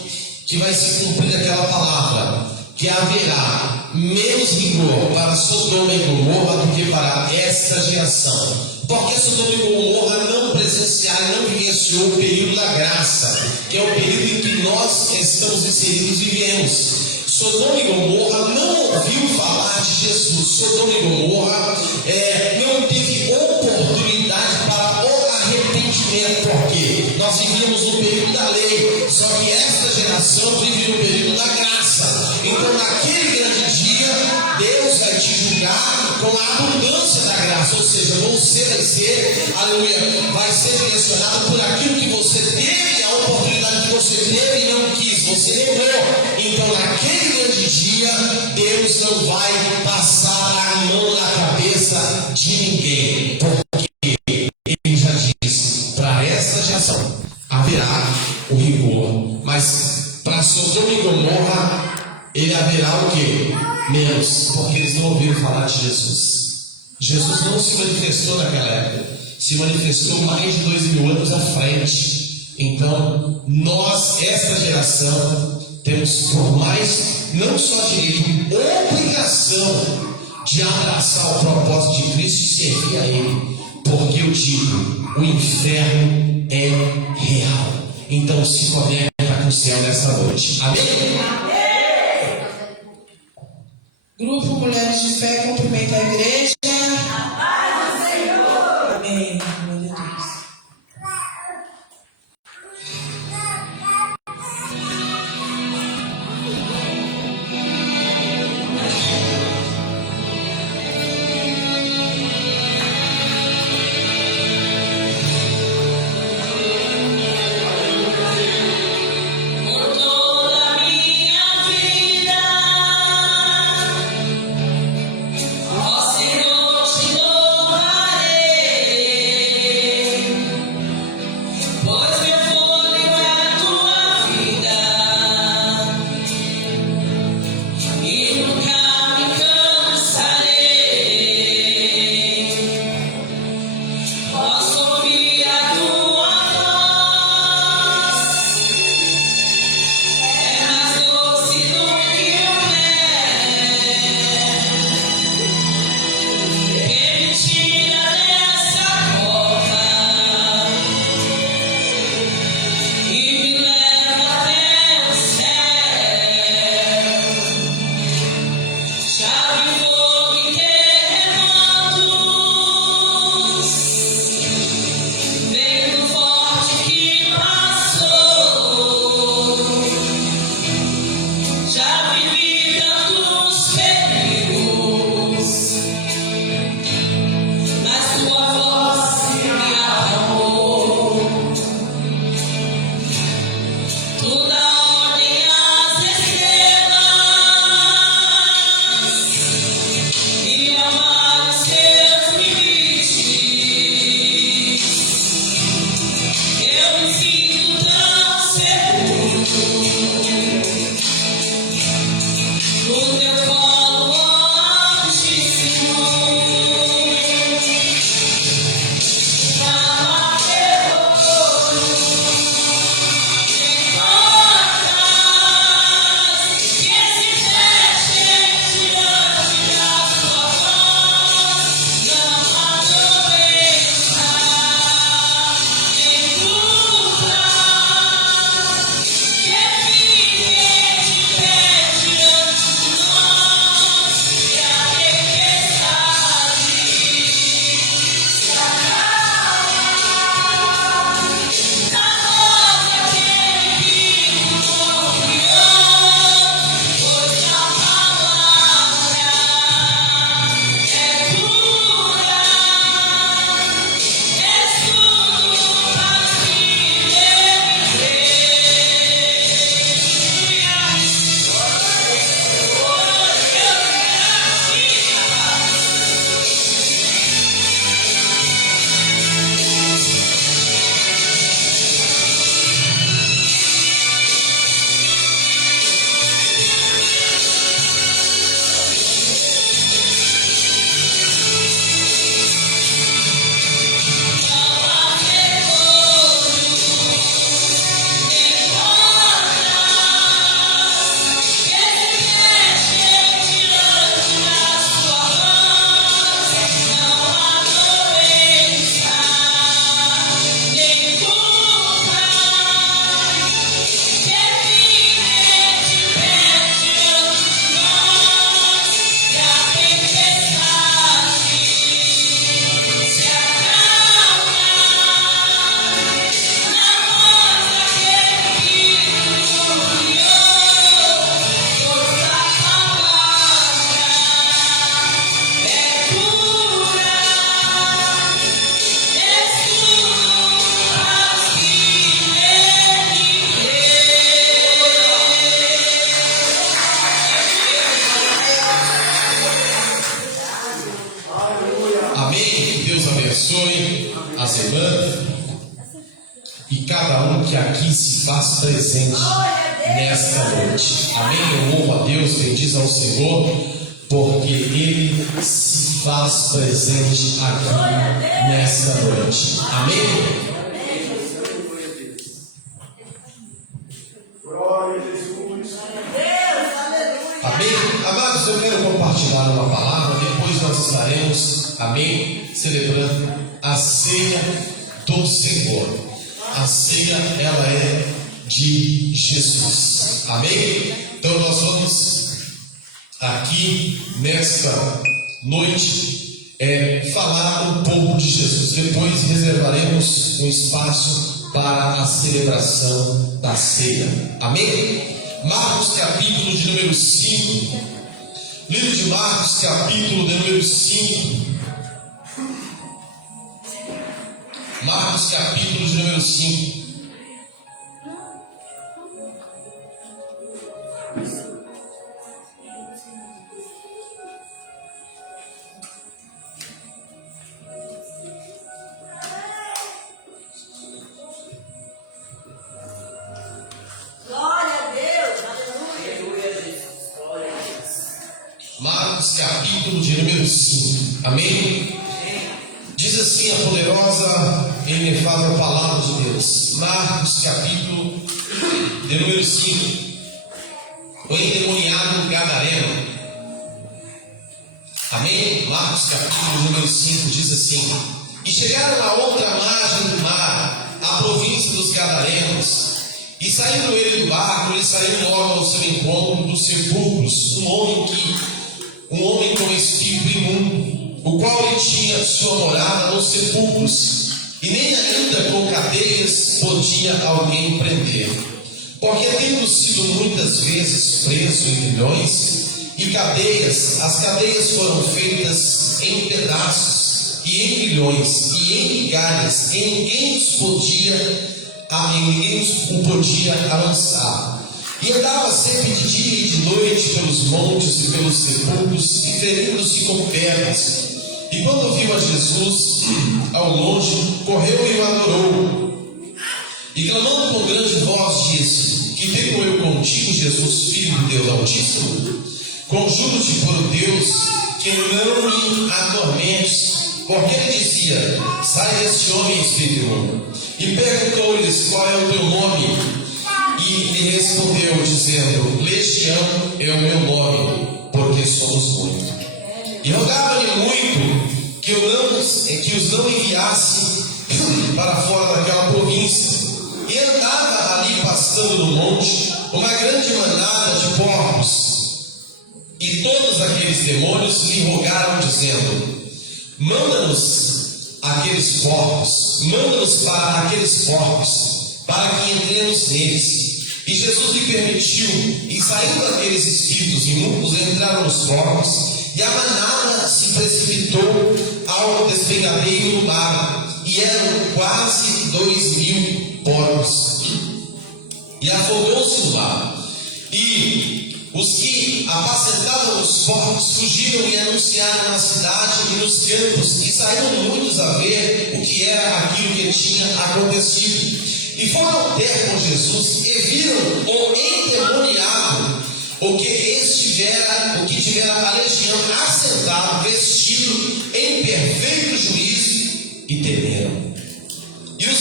que vai se cumprir aquela palavra, que haverá menos rigor para Sodoma e Gomorra do que para esta geração. Porque Sodoma e Gomorra não presenciaram, não vivenciou o período da graça, que é o período em que nós estamos inseridos e vivemos. Sodoma e Gomorra não ouviu falar de Jesus. Sodoma e Gomorra não teve oportunidade para o arrependimento, porque nós vivíamos no período da lei, só que esta geração vive no período da graça. Então naquele grande dia, Deus vai te julgar com a abundância da graça, ou seja, você vai ser, aleluia, vai ser direcionado por aquilo que você teve, a oportunidade que você teve e não quis, você negou. Então naquele grande dia, Deus não vai passar a mão na cabeça de ninguém, porque Ele já disse: para esta geração haverá o rigor, mas para Sodoma e Gomorra ele haverá o quê? Menos, porque eles não ouviram falar de Jesus. Jesus não se manifestou naquela época, se manifestou mais de 2000 anos à frente. Então nós, esta geração, temos por mais, não só direito, obrigação de abraçar o propósito de Cristo e servir a Ele. Porque eu digo, o inferno é real. Então se conecta com o céu nessa noite. Amém? Grupo Mulheres de Fé cumprimenta a igreja. Amém. Glória a Deus. Por toda a minha vida Amém? Deus abençoe as irmãs e cada um que aqui se faz presente nesta noite. Amém? Eu louvo a Deus, bendiz ao Senhor, porque Ele se faz presente aqui nesta noite. Amém? Amém? Amados, eu quero compartilhar uma palavra. Depois nós estaremos, amém, celebrando a ceia do Senhor. A ceia, ela é de Jesus. Amém? Então nós vamos aqui nesta noite falar um pouco de Jesus. Depois reservaremos um espaço para a celebração da ceia. Amém? Marcos capítulo de número 5. Livro de Marcos capítulo de número 5. Marcos capítulo de número 5. Marcos capítulo de número 5. Amém? Diz assim a poderosa e inefável palavra de Deus. Marcos capítulo de número 5. O endemoniado gadareno. Amém? Marcos capítulo de número 5 diz assim: E chegaram à outra margem do mar, a província dos Gadarenos. E saindo ele do barco, ele saiu logo ao seu encontro dos sepulcros, um homem com espírito imundo, o qual lhe tinha sua morada nos sepulcros, e nem ainda com cadeias podia alguém prender, porque tendo sido muitas vezes preso em grilhões e cadeias, as cadeias foram feitas em pedaços e em grilhões e em migalhas, e ninguém o podia avançar. E andava sempre de dia e de noite pelos montes e pelos sepulcros, e ferindo-se com pedras. E quando viu a Jesus ao longe, correu e o adorou. E clamando com grande voz disse: Que tenho eu contigo, Jesus, Filho de Deus Altíssimo? Conjuro-te por Deus que não me atormentes. Porque ele dizia: Sai deste homem, espírito imundo. E perguntou-lhes: Qual é o teu nome? E lhe respondeu, dizendo: Legião é o meu nome, porque somos muitos. E rogava-lhe muito que os não enviasse para fora daquela província. E andava ali pastando no monte uma grande manada de porcos. E todos aqueles demônios lhe rogaram, dizendo: Manda-nos para aqueles porcos, para que entremos neles. E Jesus lhe permitiu, e saindo daqueles espíritos imundos, entraram nos porcos, e a manada se precipitou ao despegadeiro do mar, e eram quase 2.000 porcos. E afogou-se no mar. E os que apacentavam os porcos fugiram e anunciaram na cidade e nos campos, e saíram muitos a ver o que era aquilo que tinha acontecido. E foram ter com Jesus e viram o endemoniado, o que tivera a legião, assentado, vestido em perfeito juízo, e temeram. E os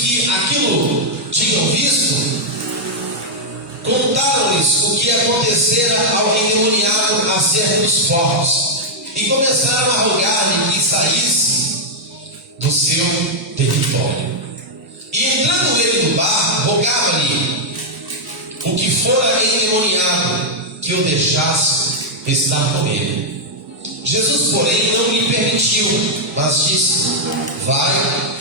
que aquilo tinham visto, contaram-lhes o que acontecera ao endemoniado acerca dos porcos, e começaram a rogar-lhe que saísse do seu território. E entrando ele no barco, rogava-lhe o que fora endemoniado que o deixasse estar com ele. Jesus, porém, não lhe permitiu, mas disse: Vai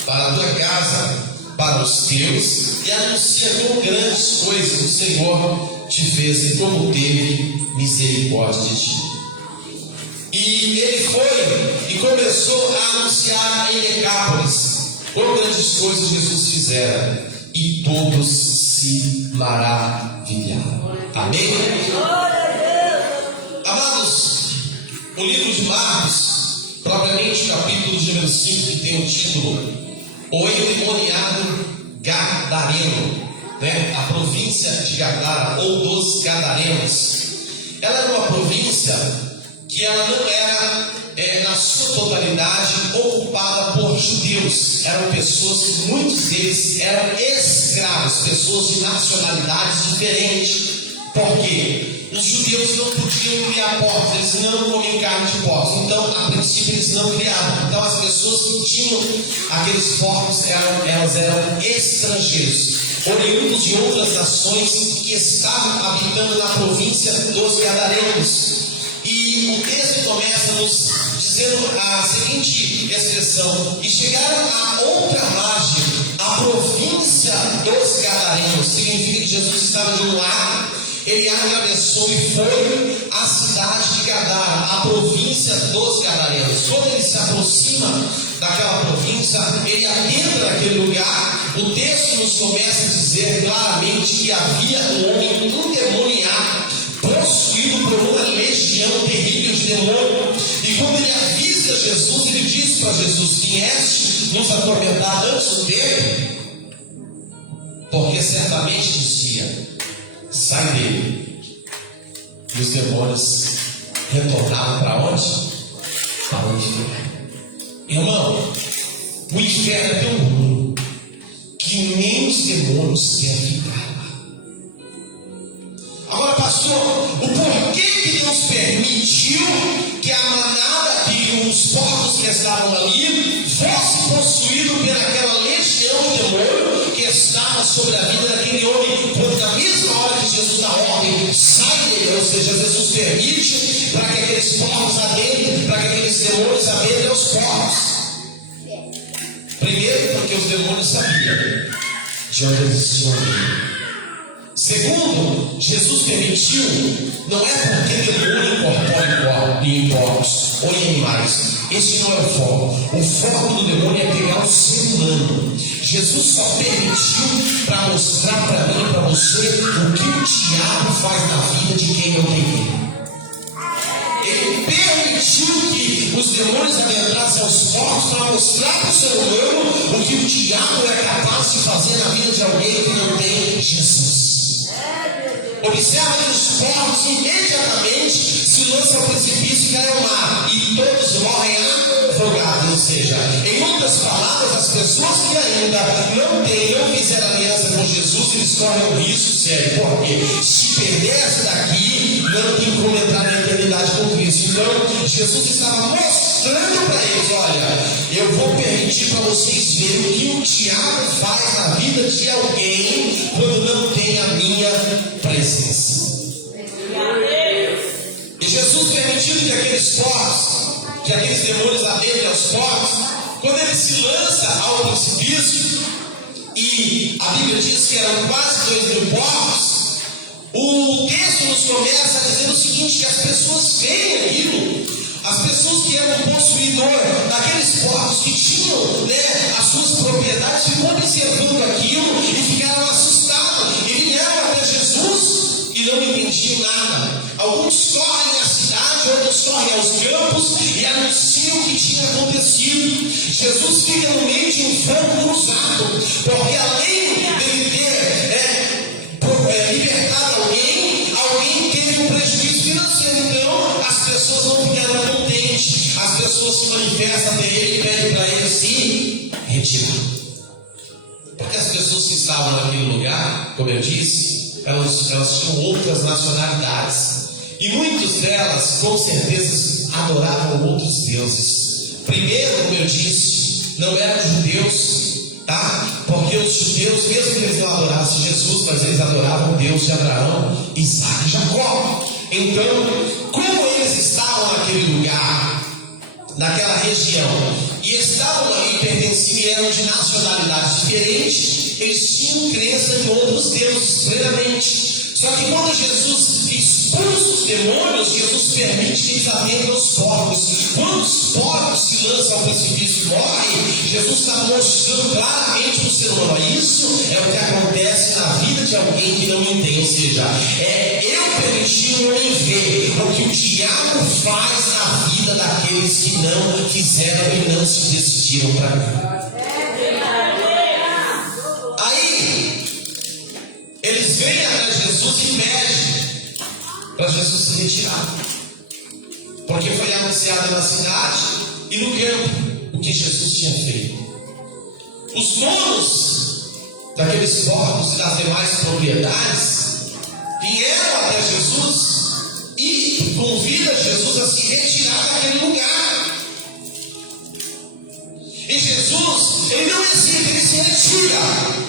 para a tua casa, para os teus, e anuncia como grandes coisas o Senhor te fez e como teve misericórdia de ti. E ele foi e começou a anunciar em Decápolis como grandes coisas Jesus fizera, e todos se maravilharam. Amém? Amados, O livro de Marcos, propriamente capítulo de número 5, que tem o título O Endemoniado Gadareno, né? A província de Gadara, ou dos Gadarenos. Ela era uma província que ela não era, na sua totalidade, ocupada por judeus. Eram pessoas que muitos deles eram escravos, pessoas de nacionalidades diferentes. Por quê? Os judeus não podiam criar porcos, eles não comiam carne de porcos. Então, a princípio, eles não criavam. Então, as pessoas que tinham aqueles porcos, elas eram estrangeiros, oriundos de outras nações que estavam habitando na província dos Gadarenos. E o texto começa nos dizendo a seguinte expressão: e chegaram a outra margem, a província dos Gadarenos. Significa que Jesus estava de um lado, ele atravessou e foi à cidade de Gadara, a província dos Gadarenos. Quando ele se aproxima daquela província, ele adentra naquele lugar. O texto nos começa a dizer claramente que havia um homem endemoniado, possuído por uma legião terrível de demônio. E quando ele avisa Jesus, ele diz para Jesus: vieste nos atormentar antes do tempo? Porque certamente dizia: sai dele. E os demônios retornaram para onde? Para o inferno. Irmão, o inferno é tão ruim que nem os demônios querem ficar lá. Agora, pastor, o porquê que Deus permitiu que a manada, que os porcos que estavam ali, fosse possuído pelaquela legião de demônio que estava sobre a vida daquele homem, quando na mesma hora que Jesus dá ordem, sai dele, ou seja, Jesus permite para que aqueles porcos adentrem, para que aqueles demônios adentrem aos porcos. Primeiro, porque os demônios sabiam de onde eles tinham. Segundo, Jesus permitiu, não é porque demônio incorpora em porcos ou em animais. Esse não é o foco. O foco do demônio é pegar o ser humano. Jesus só permitiu para mostrar para mim e para você o que o diabo faz na vida de quem não tem ele. Ele permitiu que os demônios adentrassem aos porcos para mostrar para o ser humano o que o diabo é capaz de fazer na vida de alguém que não tem Jesus. Observa que os porcos imediatamente se lançam ao precipício e caem ao mar, e todos morrem afogados. Ou seja, em outras palavras, as pessoas que ainda não fizeram aliança com Jesus, eles correm um risco sério. Porque se perder daqui, não tem como entrar na eternidade com Cristo. Então, Jesus estava mostrando para eles: olha, eu vou permitir para vocês verem o que o diabo faz na vida de alguém quando não tem a minha presença. E Jesus permitiu que aqueles porcos, que aqueles demônios adentrem aos porcos, quando ele se lança ao precipício, e a Bíblia diz que eram quase 2.000 porcos, o texto nos começa a dizer o seguinte: que as pessoas veem aquilo. As pessoas que eram possuidor daqueles porcos que tinham, as suas propriedades, ficam observando aquilo e ficaram assustados. E vieram até Jesus e não entendiam nada. Alguns correm à cidade, outros correm aos campos e anunciam o que tinha acontecido. Jesus fica no meio de um fogo cruzado, porque além dele ter libertado alguém teve um prejuízo financeiro. Então as pessoas não ficaram contentes. As pessoas se manifestam até ele e pedem para ele se retirar. Porque as pessoas que estavam naquele lugar, como eu disse, elas tinham outras nacionalidades. E muitas delas, com certeza, adoravam outros deuses. Primeiro, como eu disse, não eram judeus, tá? Porque os judeus, mesmo que eles não adorassem Jesus, mas eles adoravam o Deus de Abraão, Isaac e Jacó. Então, como eles estavam naquele lugar, naquela região, e estavam ali, pertenciam e eram de nacionalidades diferentes, eles tinham crença em outros deuses plenamente. Só que quando Jesus expulsa os demônios, Jesus permite que eles adentrem aos porcos. Quando os porcos se lançam ao precipício e morrem, Jesus está mostrando claramente para o ser humano: isso é o que acontece na vida de alguém que não me tem. Ou seja, eu permiti eu ver o que o diabo faz na vida daqueles que não quiseram e não se decidiram para mim. Aí eles vêm até Jesus e pedem para Jesus se retirar, porque foi anunciado na cidade e no campo o que Jesus tinha feito. Os donos daqueles porcos e das demais propriedades vieram até Jesus e convidam Jesus a se retirar daquele lugar. E Jesus, ele não hesita, ele se retira.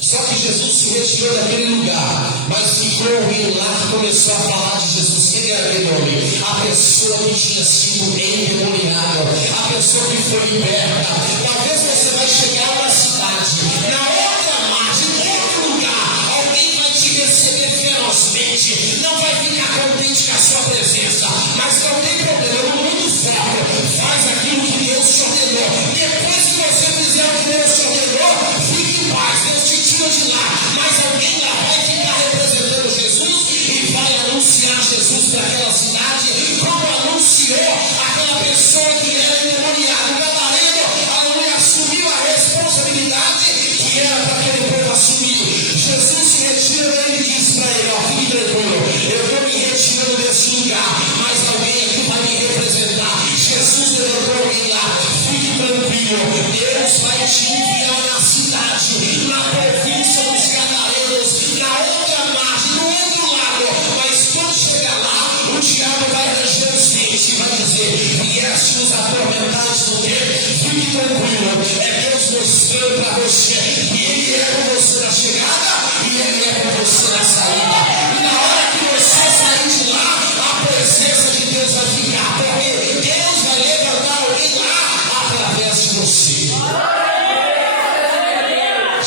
Só que Jesus se retirou daquele lugar, mas ficou alguém lá que começou a falar de Jesus. Quem era aquele homem? A pessoa que tinha sido endemoniada, a pessoa que foi liberta. Talvez você vai chegar numa cidade, na outra margem, em outro lugar, alguém vai te receber ferozmente, não vai ficar contente com a sua presença, mas não tem problema, no mundo foco, faz aquilo que Deus te ordenou. Depois que você fizer o que Deus te ordenou, fique em paz, Deus te tira de lá, mas alguém lá vai ficar representando Jesus e vai anunciar Jesus para aquela cidade, como anunciou aquela pessoa que era endemoniada. O gadareno, aleluia, assumiu a responsabilidade que era para aquele povo assumir. Jesus se retira daí e diz para ele: ó, fique tranquilo, eu estou me retirando desse lugar, mas alguém aqui vai me representar. Jesus levantou alguém lá: fique tranquilo, Deus vai te enviar na cidade, na província dos Gadarenos, na outra margem, no outro lado. Mas quando chegar lá, o diabo vai ranger os dentes e vai dizer: vieste nos atormentar do quê? Fique tranquilo, é Deus mostrando para você que Ele é com você na chegada e Ele é com você na saída. E na hora que você sair de lá, a presença de Deus vai ficar, porque Deus vai levantar alguém lá através de você.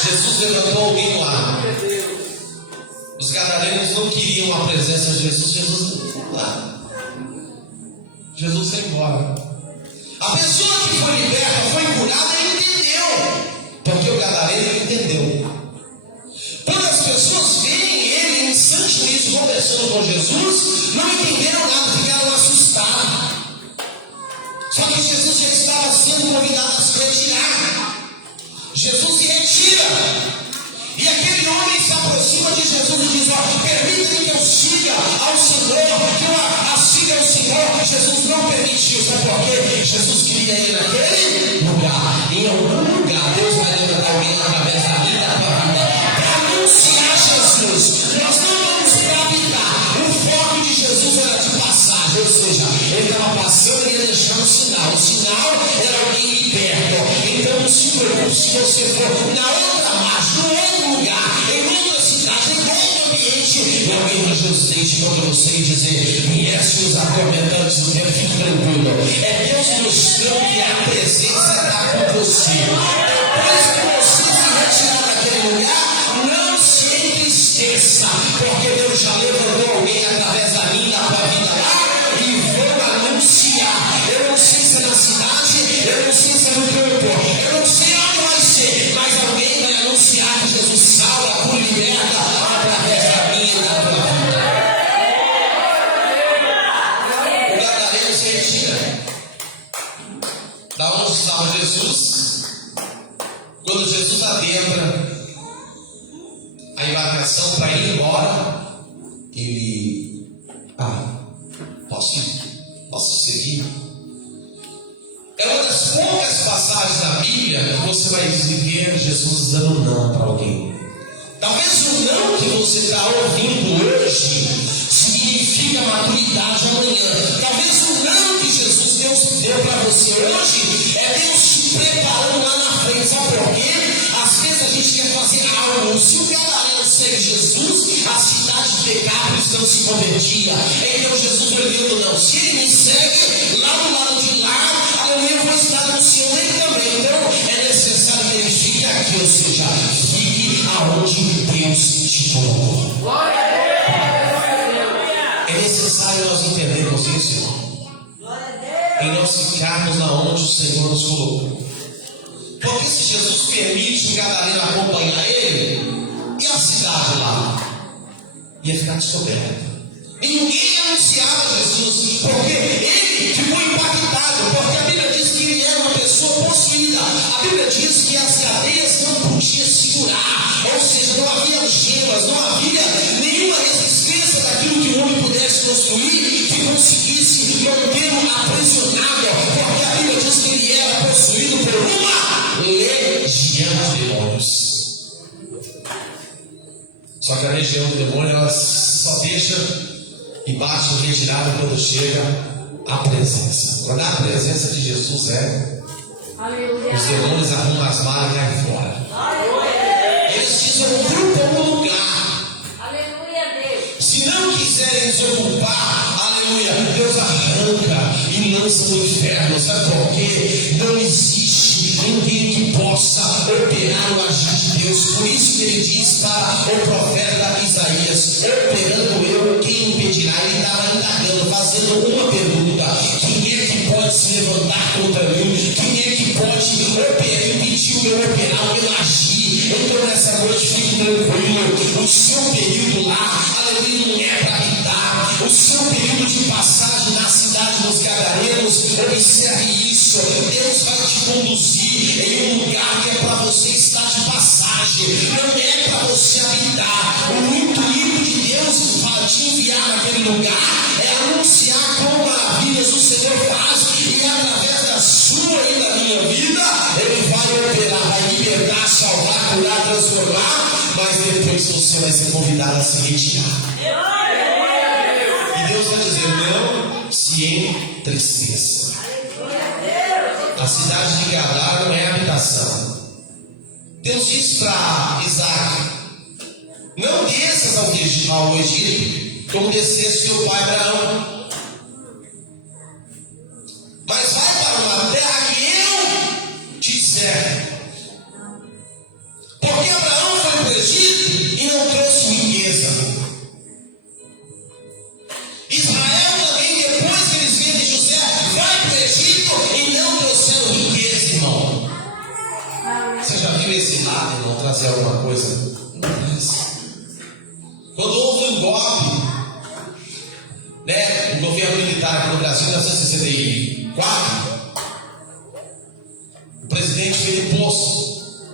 Jesus levantou alguém lá. Os gadarenos não queriam a presença de Jesus. Jesus foi lá. Jesus foi embora. A pessoa que foi liberta, foi curada, ele entendeu. Porque o gadareno entendeu. Quando as pessoas veem ele em Santo Cristo conversando com Jesus, não entenderam nada, ficaram assustados. Só que Jesus já estava sendo convidado a se retirar. Jesus se retira. E aquele homem se aproxima de Jesus e diz: ó, permita-me que eu siga ao Senhor, que eu siga ao Senhor. Jesus não permitiu, sabe por quê? Jesus queria ir naquele lugar. Em algum lugar Deus vai levantar alguém através da vida, da tua vida, para anunciar Jesus. Nós não vamos para habitar. O foco de Jesus era de passagem, ou seja, ele estava passando e ia deixar um sinal. O sinal era alguém liberto. Então não se preocupe se você for na outra margem, no outro lugar, em outra cidade, em outro ambiente, e alguém vai Jesus deixe contra você e dizer: viesse os atormentantes do tempo, fique tranquilo. É Deus mostrando que a presença está com você. Depois que você se retirar daquele lugar, não se entristeça, porque Deus já levantou alguém através da minha, da tua vida lá, e vou anunciar. Eu não sei se é na cidade, eu não sei se é no campo, eu não sei onde vai ser, mas alguém vai anunciar que Jesus salva, cura e liberta através da minha e da tua vida. O gadareno se retira. Da onde estava Jesus? Quando Jesus adentra a embarcação para ir embora, ele: posso seguir? É uma das poucas passagens da Bíblia que você vai ver Jesus dando não para alguém. Talvez o não que você está ouvindo hoje significa maturidade amanhã. Talvez o não que Jesus deu para você hoje é Deus te preparando lá na frente. Sabe por quê? Às vezes a gente quer fazer algo. Se o gadareno segue Jesus, a cidade de Decápolis não se convertia. Então Jesus foi dizendo: não, se ele me segue, lá do lado de lá, eu vou estar anunciando ele também. Então é necessário que ele fique aqui, ou seja, fique aonde Deus te colocou. É necessário nós entendermos isso, em nós ficarmos na onde o Senhor nos colocou. Porque se Jesus permite um gadareno acompanhar ele, e a cidade lá? Ia ficar descoberta. E ninguém anunciava Jesus, porque ele ficou impactado, porque a Bíblia diz que ele era uma pessoa possuída. A Bíblia diz que as cadeias não podiam segurar, ou seja, não havia algemas, não havia nenhuma resistência daquilo que o homem pudesse construir que conseguisse mantê-lo aprisionado, porque a Bíblia diz que ele era possuído por uma legião de demônios. Só que a legião de demônios ela só deixa e bate em retirada quando chega a presença. Quando a presença de Jesus os demônios arrumam as malas e caem fora. Eles desocupam o lugar. Se não quiserem desocupar, aleluia, Deus arranca e lança no inferno. Sabe por quê? Não existe ninguém que possa operar o agir de Deus. Por isso que ele diz para o profeta Isaías: operando eu, quem impedirá? Ele estava indagando, fazendo uma pergunta: quem é que pode se levantar contra mim? Quem é que pode impedir o meu operar, o meu agir? Então nessa noite fique tranquilo, o seu período lá, aleluia, não é para habitar. O seu período de passagem na cidade dos Gadarenos, observe isso, Deus vai te conduzir em um lugar que é para você estar de passagem, não é para você habitar. O intuito de Deus para te enviar naquele lugar é anunciar como maravilhas o Senhor faz, e através da sua e da minha vida Ele vai operar, vai libertar, salvar, curar, transformar, mas depois você vai ser convidado a se retirar. E Deus vai dizer: não se entristeça. A cidade de Gadara não é habitação. Deus disse para Isaac: não desças ao Egito, como descesse seu pai Abraão, mas vai para uma terra que eu te disser. Porque Abraão foi para o Egito e não trouxe riqueza. Israel também, depois que eles viram de José, vai para o Egito e não trouxeram riqueza, irmão. Você já viu esse lado, irmão, trazer alguma coisa? Quando houve um golpe, o governo militar aqui no Brasil, em 1964, o presidente Felipe Poço,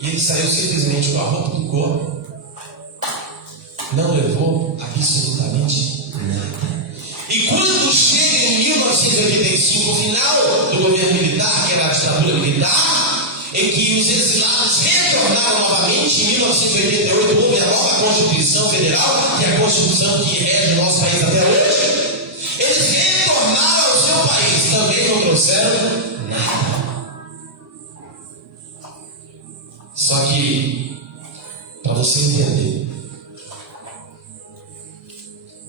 e ele saiu simplesmente com a roupa do corpo, não levou absolutamente nada. E quando chega em 1985, o final do governo militar, que era a ditadura militar, em que os exilados retornaram novamente, em 1988 houve a nova Constituição Federal, que é a Constituição que rege o nosso país até hoje, eles retornaram ao seu país, também não trouxeram nada. Só que, para você entender,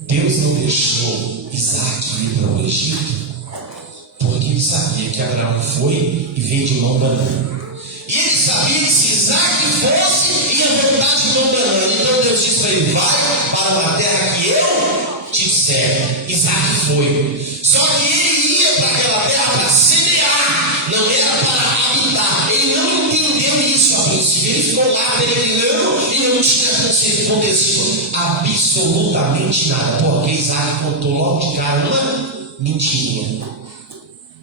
Deus não deixou Isaac ir para o Egito, porque ele sabia que Abraão foi e veio de mão dando. E ele sabia que se Isaac fosse, ia voltar de mão dando. Então Deus disse para ele: vai para uma terra que eu te disser. Isaac foi. Só que ele ia para aquela terra para semear, não era para habitar. Ele não entendeu isso a princípio. Ele ficou lá peregrinando e não tinha acontecido absolutamente nada, porque Isaac contou logo de cara uma mentirinha.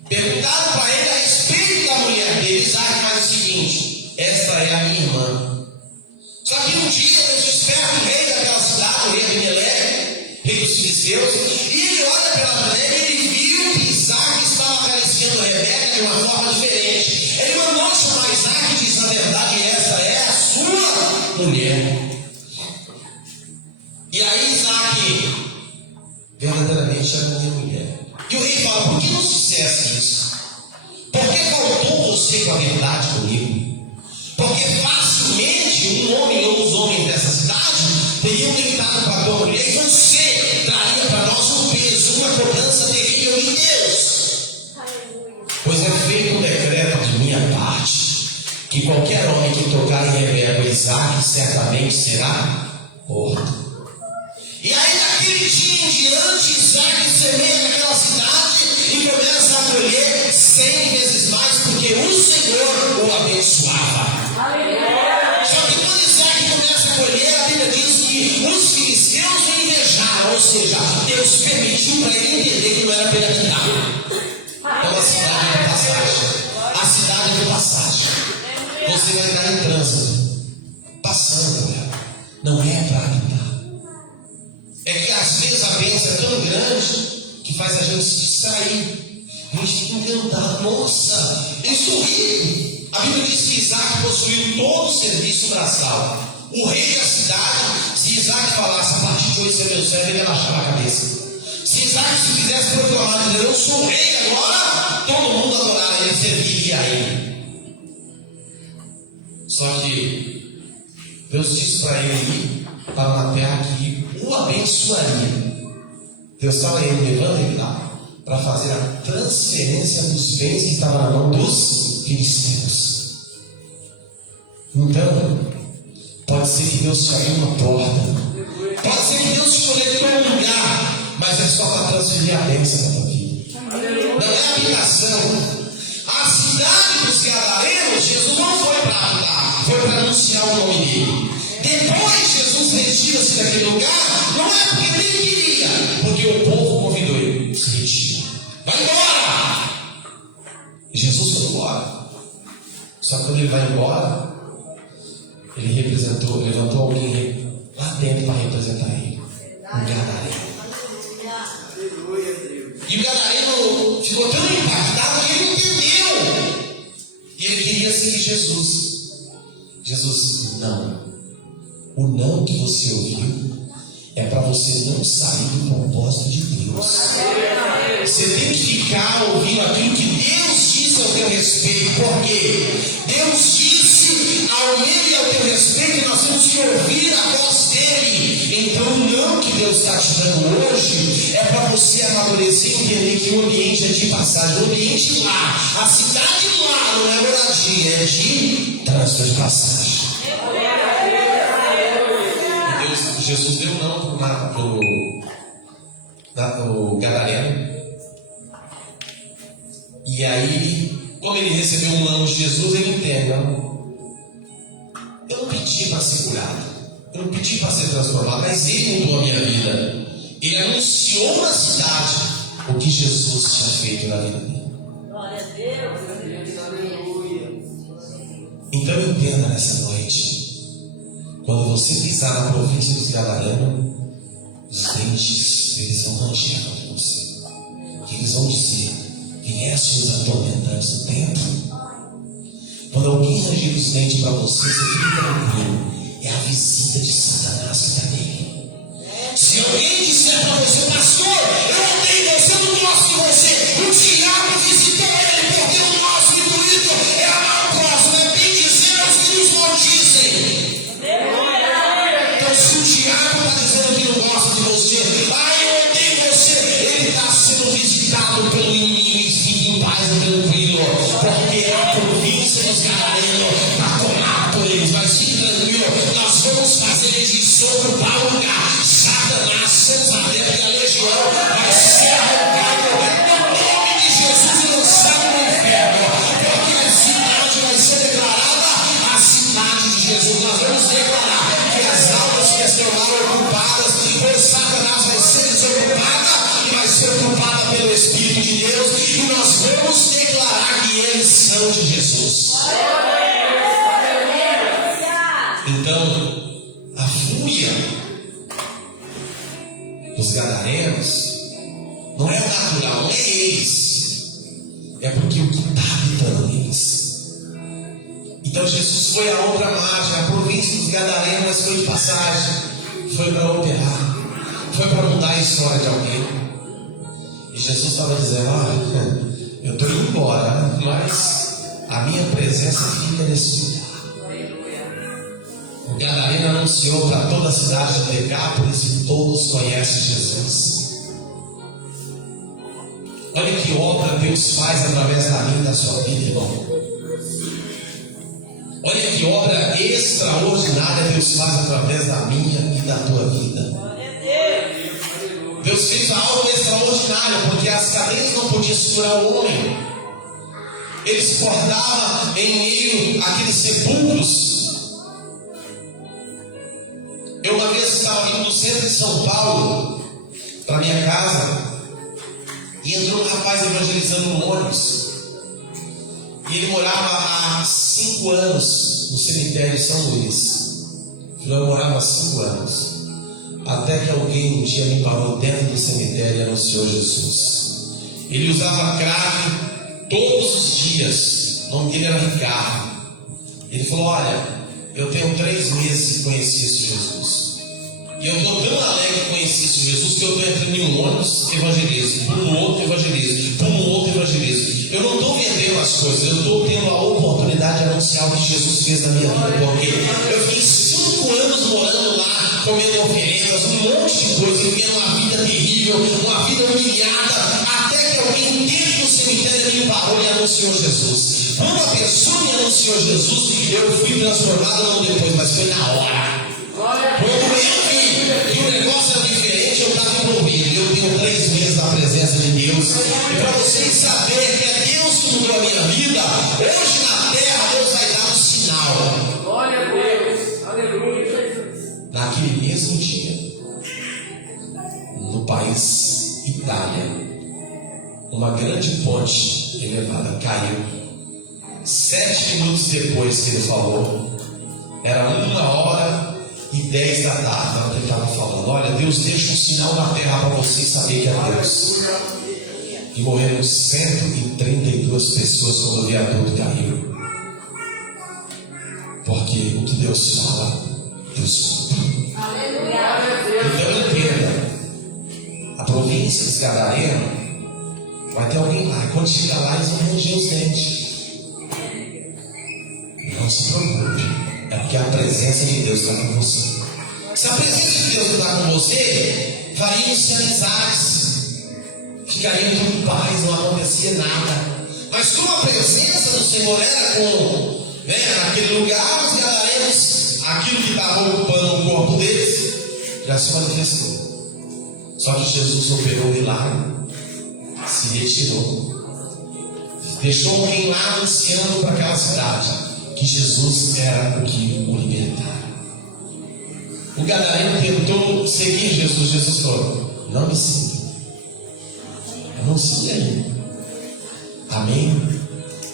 Perguntaram para ele a respeito da mulher dele. Isaac faz o seguinte: esta é a minha irmã. Só que um dia Deus desperta o rei daquela cidade, o rei Abimeleque, rei dos filisteus, e ele olha pela janela e ele viu que Isaac estava acariciando Rebeca de uma forma diferente. Ele mandou chamar Isaac e disse: na verdade, essa é a sua mulher. E aí Isaac verdadeiramente era minha mulher. E o rei fala: por que não disseste isso? Por que faltou você com a verdade comigo? Porque facilmente um homem ou os homens dessa cidade teriam deitado com a tua mulher e você traria para nós um peso, uma cobrança terrível de Deus. Pois é feito um decreto de minha parte, que qualquer homem que tocar em Rebeca ou Isaac certamente será morto. E aí daquele dia em diante, Isaac semeia naquela cidade e começa a colher 100 vezes mais, porque o Senhor o abençoava. Só que quando Isaac começa a colher, a Bíblia diz que os filisteus o invejaram, ou seja, Deus permitiu para ele entender que não era para ele habitar. Então a cidade é de passagem. A cidade é de passagem. Você vai estar em trânsito, passando, não é para habitar. É que às vezes a bênção é tão grande que faz a gente se distrair. A gente fica encantado. Nossa, eu sou rico. A Bíblia diz que Isaac possuiu todo o serviço braçal. O rei da cidade, se Isaac falasse a partir de hoje ser meu servo, ele ia baixar a cabeça. Se Isaac se fizesse proclamar, dizer eu sou rei agora, todo mundo adoraria ele, serviria a ele. Só que Deus disse para ele ir para uma terra que o abençoaria. Deus estava ele levando ele lá para fazer a transferência dos bens que estavam na mão dos filisteus. Então, pode ser que Deus te abriu uma porta, pode ser que Deus te conectou a um lugar, mas é só para transferir a bênção da tua vida. Não é a habitação. A cidade dos Gadarenos, Jesus não foi para habitar, foi para anunciar o nome dele. Depois Jesus retira-se daquele lugar, não é porque ele queria, porque o povo convidou ele. Se retira. Vai embora! E Jesus foi embora. Só que quando ele vai embora, ele levantou alguém lá dentro para representar ele. Um Gadareno. E o Gadareno ficou tão impactado que ele entendeu. E ele queria seguir Jesus. Jesus, não. O não que você ouviu é para você não sair do propósito de Deus. Você tem que ficar ouvindo aquilo que Deus disse ao teu respeito. Porque Deus disse ao meu e ao teu respeito, nós temos que ouvir a voz dele. Então o não que Deus está te dando hoje é para você amadurecer e entender que o ambiente é de passagem. O ambiente lá, a cidade lá não é moradia, é de trânsito de passagem. Jesus deu não para o Gadareno. E aí, como ele recebeu um não de Jesus, ele entende: eu não pedi para ser curado, eu não pedi para ser transformado, mas ele mudou a minha vida. Ele anunciou na cidade o que Jesus tinha feito na vida dele. Glória a Deus. Então entenda nessa noite. Quando você pisar na província dos Gadarenos, os dentes eles vão ranger contra você. E eles vão dizer: quem é os atormentantes do templo? Quando alguém ranger os dentes para você, você fica tranquilo. É a visita de Satanás que está nele. Se alguém disser para você: pastor, eu odeio você, eu não gosto de você, o diabo visitou ele, porque o nosso intuito é amar o próximo, é bem dizer aos que nos maldizem. Então, se o diabo está dizendo que não gosta de você, eu odeio você, ele está sendo visitado pelo inimigo e fique em paz e tranquilo, porque a província dos Gadarenos está tomada por eles. Mas fique tranquilo, nós vamos fazer eles desocupar o lugar. Satanás, Sansadeira e a legião vai ser arrancado no nome de Jesus e lançado no inferno, porque a cidade vai ser declarada a cidade de Jesus. Nós vamos declarar que as almas que estão lá ocupadas por Satanás vai ser desocupada e vai ser ocupada pelo Espírito de Deus, e nós vamos declarar que eles são de Jesus. Então, a fúria dos Gadarenos não é o natural, não é eles, é porque o que está habitando neles. Então Jesus foi a outra margem, a província dos Gadarenos foi de passagem, foi para operar, foi para mudar a história de alguém. E Jesus estava dizendo: eu estou indo embora, mas a minha presença fica nesse lugar. O Gadareno anunciou para toda a cidade de Decápolis e todos conhecem Jesus. Olha que obra Deus faz através da minha e da sua vida, irmão. Olha que obra extraordinária Deus faz através da minha e da tua vida. Deus fez algo extraordinário, porque as cadeias não podiam segurar o homem. Ele se portava em meio àqueles sepulcros. Eu uma vez estava vindo do centro de São Paulo para minha casa e entrou um rapaz evangelizando no ônibus. E ele morava há 5 anos no cemitério de São Luís. Eu morava há 5 anos. Até que alguém um dia me parou dentro do cemitério e anunciou Jesus. Ele usava crack todos os dias. O nome dele era Ricardo. Ele falou: olha, eu tenho 3 meses que conheci esse Jesus. E eu estou tão alegre que conheci esse Jesus que eu estou entrando em um ônibus, evangelizo, por um outro evangelizo, por um outro evangelizo. Eu não estou vendendo as coisas, eu estou tendo a oportunidade de anunciar o que Jesus fez na minha vida. Porque eu fiquei 5 anos morando lá, comendo oferendas, um monte de coisa, vivendo uma vida terrível, uma vida humilhada, até que alguém dentro do cemitério me parou e anunciou Jesus. Quando a pessoa me anunciou Jesus, eu fui transformado não depois, mas foi na hora. Quando eu vi que o negócio era diferente, eu estava envolvido. Eu tenho 3 meses na presença de Deus. E para vocês saberem que é Deus que mudou a minha vida, hoje na terra Deus vai dar um sinal. Glória a Deus. Aleluia. Naquele mesmo dia, no país Itália, uma grande ponte elevada caiu. 7 minutos depois que ele falou, era 1h10 da tarde, ele estava falando: olha, Deus deixa um sinal na terra para vocês saberem que é Deus. E morreram 132 pessoas quando o viaduto caiu. Porque o que Deus fala, Deus cumpre. Então entenda, a província dos Gadarenos, vai ter alguém lá, quando chegar lá eles vão ranger os dentes. Não se preocupe. É porque a presença de Deus está com você. Se a presença de Deus está com você, fariam-se amizades, ficariam tudo em paz, não acontecia nada. Mas como a presença do Senhor era com, naquele lugar, os gadarenos, aquilo que estava ocupando o corpo deles, já se manifestou. Só que Jesus operou o milagre, se retirou, deixou alguém lá anunciando para aquela cidade que Jesus era o que o libertara. O gadareno tentou seguir Jesus. Jesus falou: não me siga, não siga aí. Amém?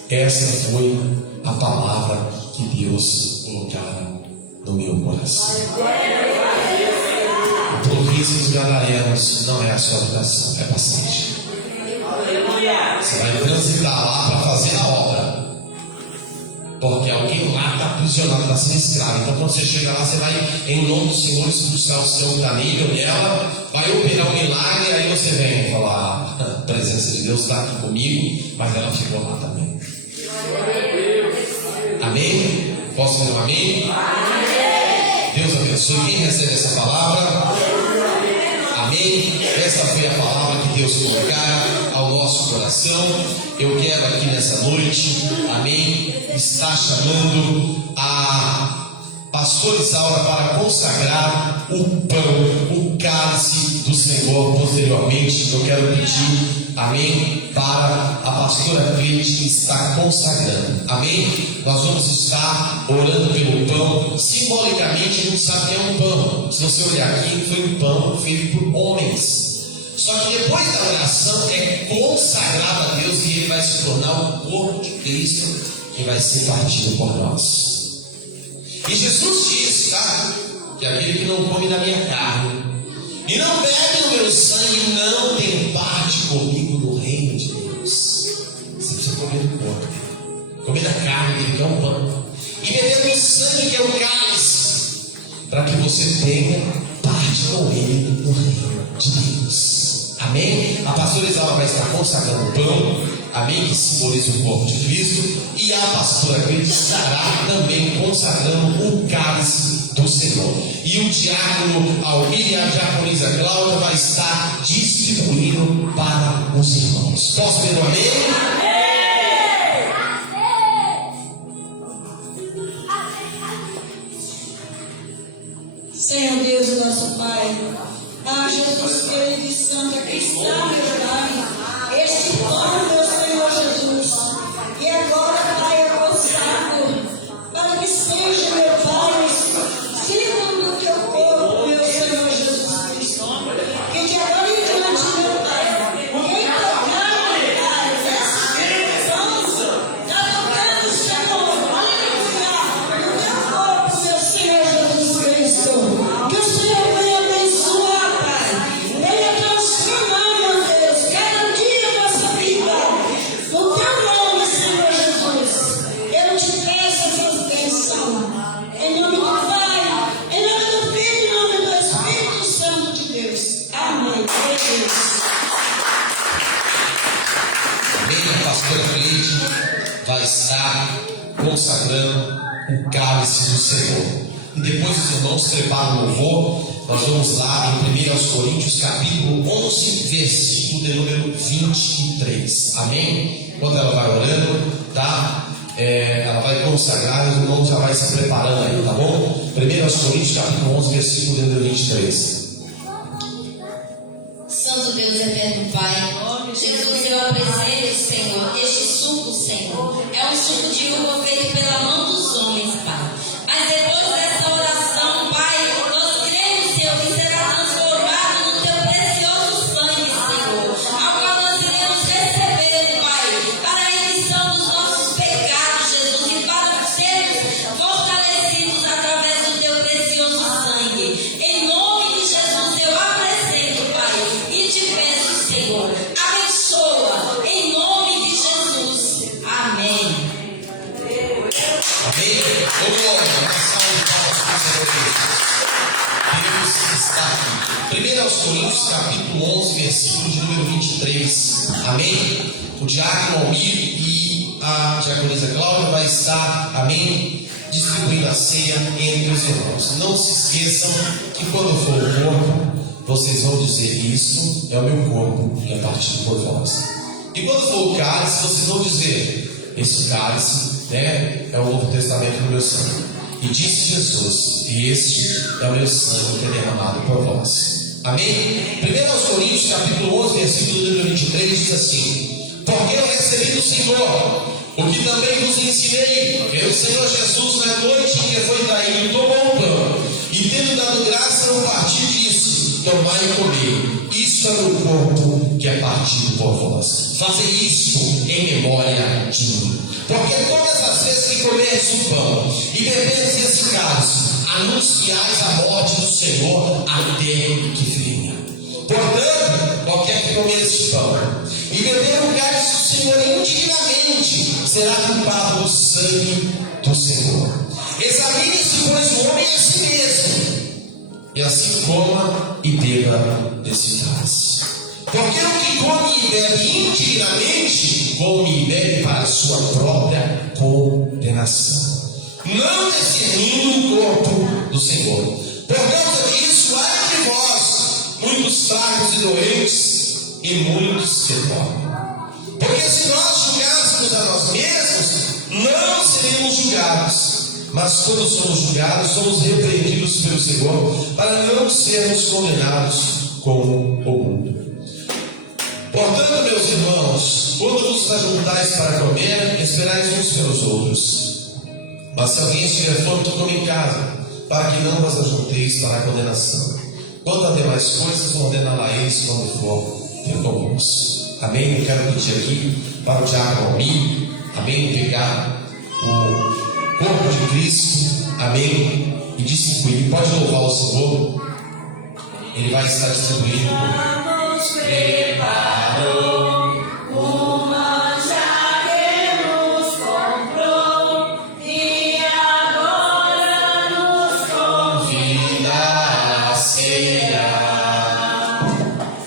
Essa foi a palavra que Deus colocava no meu coração. O província dos gadarenos não é a sua habitação, é passagem. Você vai transitar lá para fazer a obra. Porque alguém lá está aprisionado, está sendo escravo. Então quando você chega lá, você vai, em nome do Senhor, buscar o seu caminho nela, vai operar um milagre, aí você vem falar: a presença de Deus está aqui comigo, mas ela ficou lá também. Amém? Posso fazer um amém? Deus abençoe. Quem recebe essa palavra? Amém? Essa foi a palavra que Deus colocara ao nosso coração. Eu quero aqui nessa noite, amém, estar chamando a pastor Isaura para consagrar o pão, o cálice do Senhor. Posteriormente, eu quero pedir, amém, para a pastora Cleide que está consagrando, amém? Nós vamos estar orando pelo pão. Simbolicamente, a gente sabe que é um pão. Se você olhar aqui, foi um pão feito por homens. Só que depois da oração é consagrado a Deus e ele vai se tornar o corpo de Cristo que vai ser partido por nós. E Jesus disse, que aquele que não come da minha carne e não bebe do meu sangue não tem parte comigo no reino de Deus. Você precisa comer do corpo, comer da carne dele, que é o pão, e beber do sangue, que é o cálice, para que você tenha parte com ele no reino de Deus. Amém? A pastora Isaura vai estar consagrando o pão, amém? Que simboliza o corpo de Cristo. E a pastora Cleide estará também consagrando o cálice do Senhor. E o diácono Almir e a diaconisa Cláudia vai estar distribuindo para os irmãos. Posso ver um amém? Senhor Deus, nosso Pai, Jesus querido e santo, aqui está, meu Pai, este pão, meu Senhor Jesus, e é pastor Cleide vai estar consagrando o cálice do Senhor. E depois os irmãos preparam o louvor. Nós vamos lá em 1 Coríntios capítulo 11, versículo de número 23. Amém? Quando ela vai orando, tá? Ela vai consagrar e os irmãos já vai se preparando aí, tá bom? 1 Coríntios capítulo 11, versículo de número 23. Santo Deus eterno Pai, Jesus, eu apresento, Senhor, este suco, Senhor. É um suco de uva feito pela mão dos homens, Pai. Mas depois dessa oração, Pai, nós cremos, Senhor, que será transformado no Teu precioso sangue, Senhor, ao qual nós iremos receber, Pai, para a remissão dos nossos pecados, Jesus, e para sermos fortalecidos através do Teu precioso sangue. Em nome de Jesus, eu apresento, Pai, e te peço, Senhor, abençoa, em nome de Jesus. Amém. Amém? Vamos lá, uma salva de palmas para o Senhor Jesus. Deus está aqui. 1 Coríntios capítulo 11, versículo de número 23. Amém? O diácono Almir e a diaconisa Cláudia vai estar, amém, distribuindo a ceia entre os irmãos. Não se esqueçam que quando for o corpo, vocês vão dizer: isso é o meu corpo que é partido por vós. E quando for o cálice, vocês vão dizer: esse cálice, né, é o Novo Testamento do meu sangue. E disse Jesus: e este é o meu sangue que é derramado por vós. Amém? 1 Coríntios capítulo 11, versículo número 23 diz assim: porque eu recebi do Senhor o que também vos ensinei, que o Senhor Jesus, na noite em que foi traído, tomou o pão, e tendo dado graça, eu parti disso: tomai e comei, isso é o meu corpo que é partido por vós. Fazei isto em memória de mim. Porque todas as vezes que comerdes o pão e beberdes esse cálice, anunciais a morte do Senhor até que venha. Portanto, qualquer que comer esse pão e beber o cálice do Senhor indignamente, será culpado do sangue do Senhor. Examine-se, pois, o homem a si mesmo, e assim coma e beba desse cálice. Porque o que come e bebe indignamente, come e bebe para a sua própria condenação, não discernindo o corpo do Senhor. Por causa disso, ai de vós, muitos fracos e doentes, e muitos que dormem. Porque se nós julgássemos a nós mesmos, não seríamos julgados. Mas quando somos julgados, somos repreendidos pelo Senhor, para não sermos condenados como o mundo. Portanto, meus irmãos, quando vos ajuntais para comer, esperais uns pelos outros. Mas se alguém estiver fome, come em casa, para que não vos ajunteis para a condenação. Quanto a demais coisas, ordená-la eis quando for ter convosco. Amém? Eu quero pedir aqui para o diácono Almir, amém, pegar o corpo de Cristo, amém, e distribuir. Pode louvar o Senhor. Ele vai estar distribuindo. Preparou o manjar que nos comprou e agora nos convida a ceia.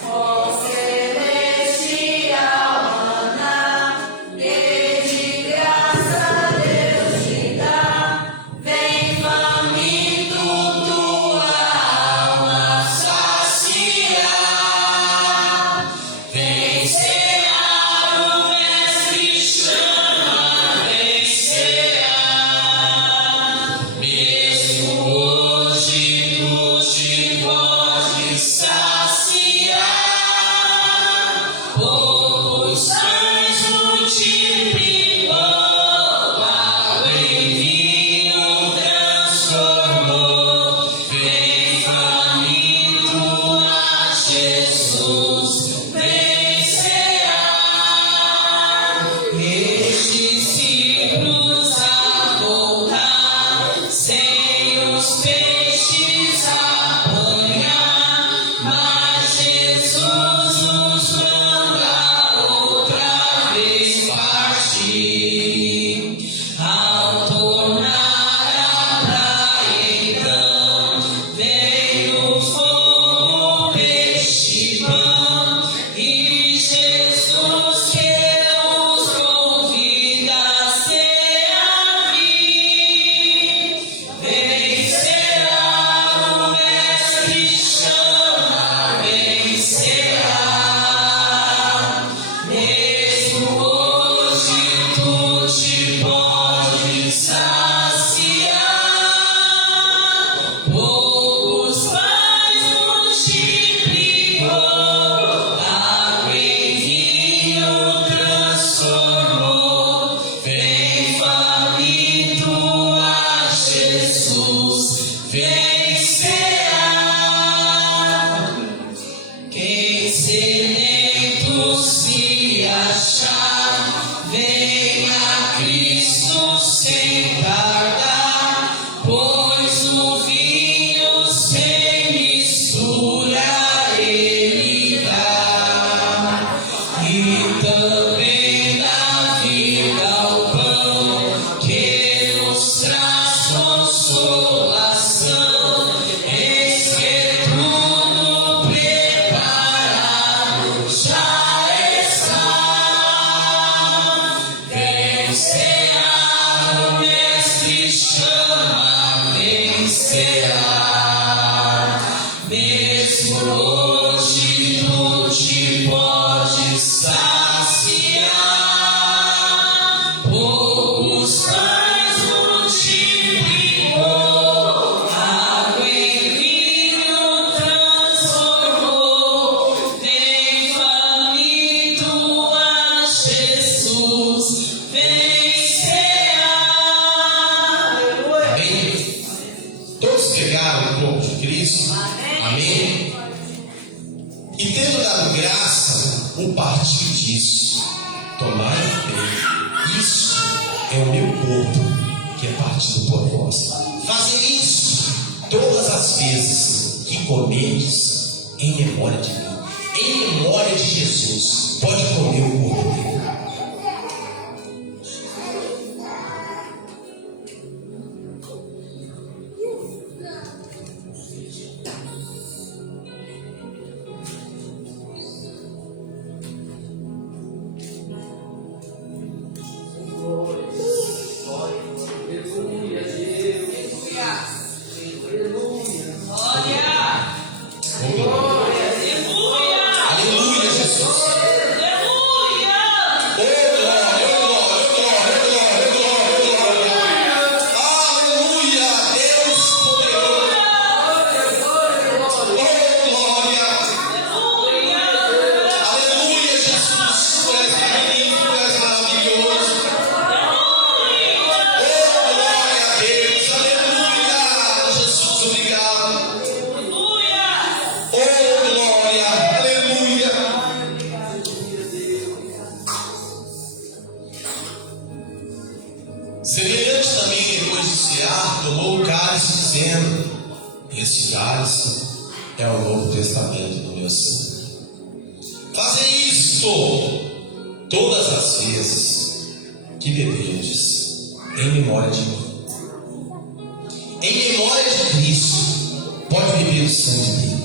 Ó celestial maná, que de graça Deus te dá, vem faminto tua alma saciar. Vem ser o meu corpo que é partido por vós. Fazei isso todas as vezes que comerdes em memória de mim. Em memória de Jesus. Pode comer o corpo dele. Aleluia, Jesus. Aleluia, Deus poderoso. Glória. Aleluia, Jesus. Tu és magnífico, tu és maravilhoso. Glória a Deus. Aleluia. Jesus, obrigado. Glória. Aleluia. Semelhante também, depois de cear, tomou o cálice, dizendo: este cálice é o Novo Testamento do meu sangue. Fazei isto todas as vezes que beberdes, em memória de mim. Em memória de Cristo, pode beber o sangue dele.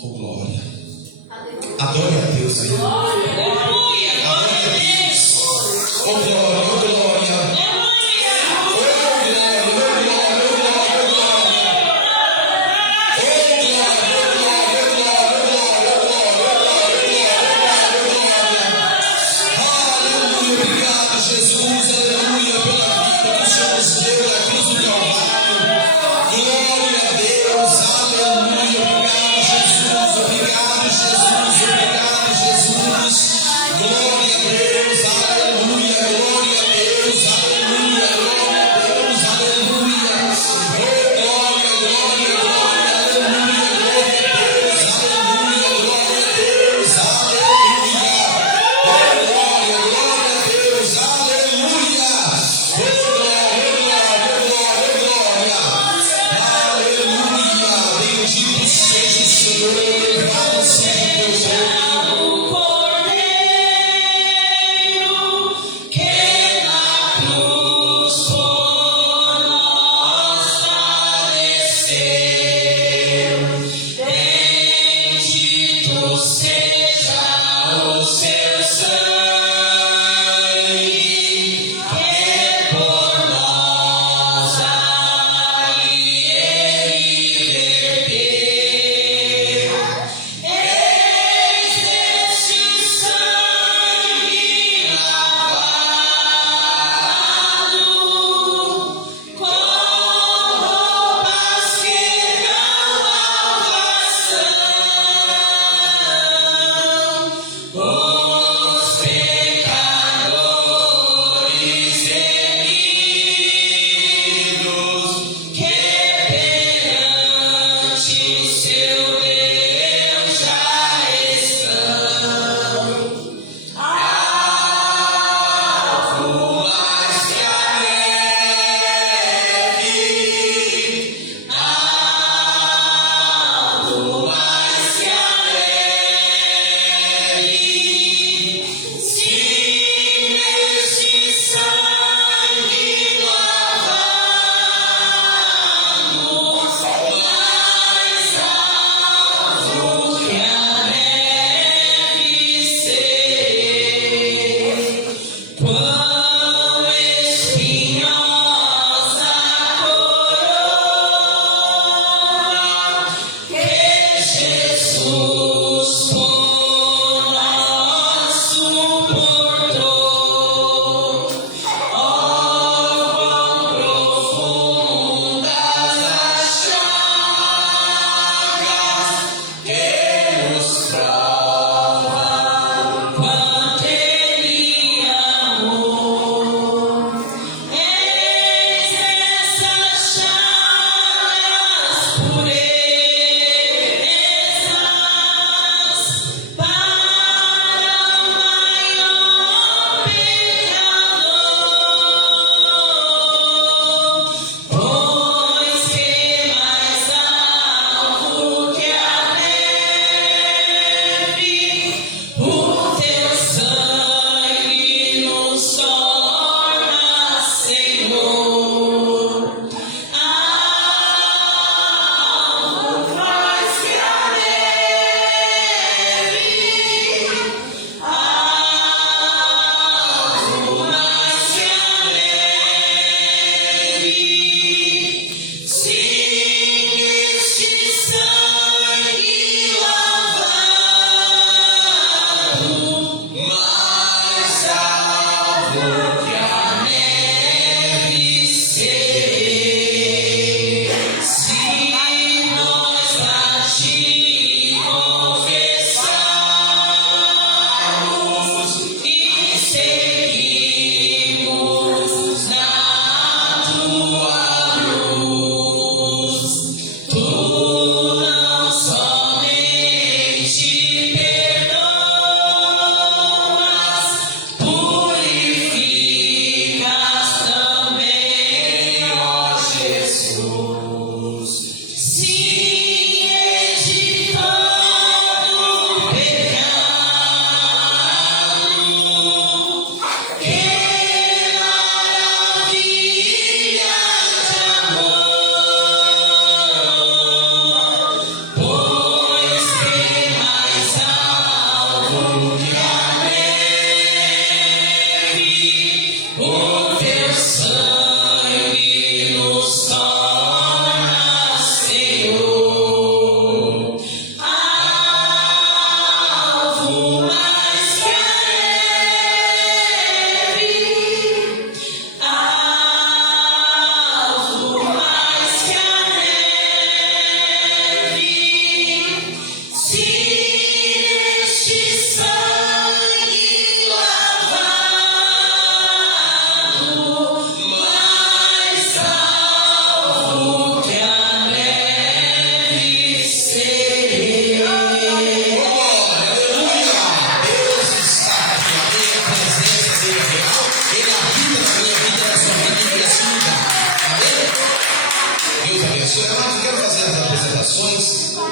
Oh, glória. Adore a Deus aí. Adore a Deus. Oh, glória, oh, glória. Oh, glória, oh, glória, oh, glória, oh, glória. Aleluia, obrigado, Jesus. Aleluia, pela vida que o Senhor nos deu na cruz do Calvário. Glória a Deus. Aleluia, obrigado, Jesus. Obrigado, Jesus. Obrigado, Jesus.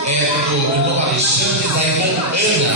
do irmão Alexandre e da irmã Ana,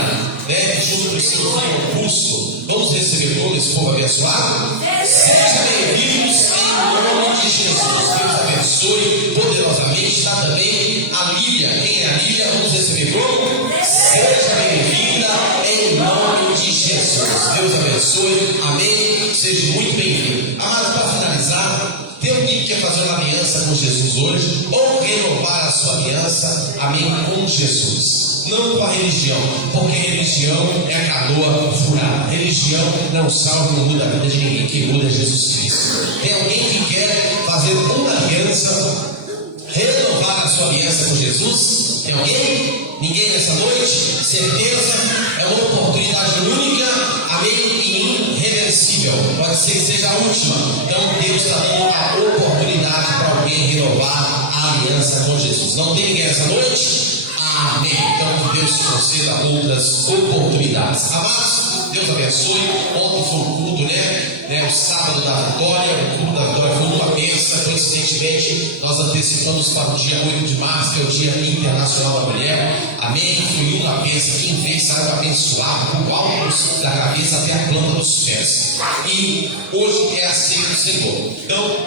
né, junto com o seu filho Augusto. Vamos receber todo esse povo abençoado? Sejam bem-vindos em nome de Jesus. Deus abençoe poderosamente. Está também a Lília. Quem é a Lília? Vamos receber como? Seja bem-vinda em nome de Jesus. Deus abençoe. Amém. Seja muito bem-vindo. Amados, para finalizar, tem alguém que quer fazer uma aliança com Jesus hoje? Ou renovar a sua aliança, amém, com Jesus? Não com a religião, porque religião é a canoa furada. Religião não salva, não muda a vida de ninguém. Quem muda é Jesus Cristo. Tem alguém que quer fazer uma aliança, renovar a sua aliança com Jesus? Tem alguém? Ninguém nessa noite? Certeza? É uma oportunidade única, amém, e irreversível. Pode ser que seja a última. Então Deus está dando a oportunidade para alguém renovar a aliança com Jesus. Não tem ninguém essa noite? Amém. Então que Deus conceda outras oportunidades. Amados, Deus abençoe. Ontem foi o culto, né? O sábado da vitória. O culto da vitória foi uma bênção. Coincidentemente, nós antecipamos para o dia 8 de março, que é o Dia Internacional da Mulher. Amém. Foi uma bênção. Quem fez saiu abençoado, do alto da cabeça até a planta dos pés. E hoje é a ceia do Senhor. Então,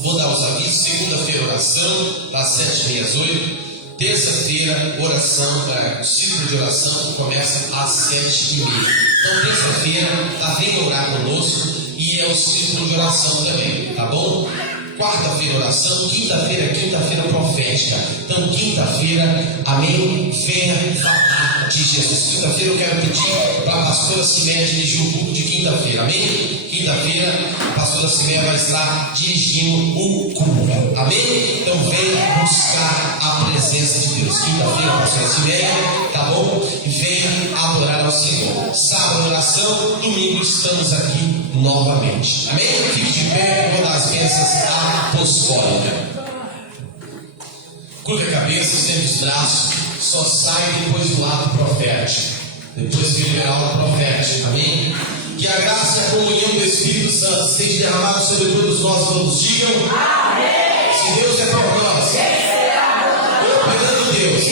vou dar os avisos. Segunda-feira, oração, das 7h30 às 8h. Terça-feira, oração, ciclo de oração que começa às 7h30. Então, terça-feira, venha orar conosco e é o ciclo de oração também, tá bom? Quarta-feira, oração. Quinta-feira profética. Então, quinta-feira, amém, venha falar de Jesus. Quinta-feira eu quero pedir para a pastora Cimeia dirigir o culto de quinta-feira, amém? Quinta-feira, a pastora Cimeia vai estar dirigindo o culto, amém? Então, venha buscar a presença de Deus. Quinta-feira, a pastora Cimeia, tá bom? E venha adorar ao Senhor. Sábado, oração. Domingo, estamos aqui novamente, amém? Fique de pé, vou dar as bênçãos apostólica. Curva a cabeça, estende os braços. Só sai depois do ato profético. Depois que liberar o ato profético. Amém? Que a graça e a comunhão do Espírito Santo seja derramada sobre todos nós. Todos digam amém. Se Deus é por nós, operando Deus,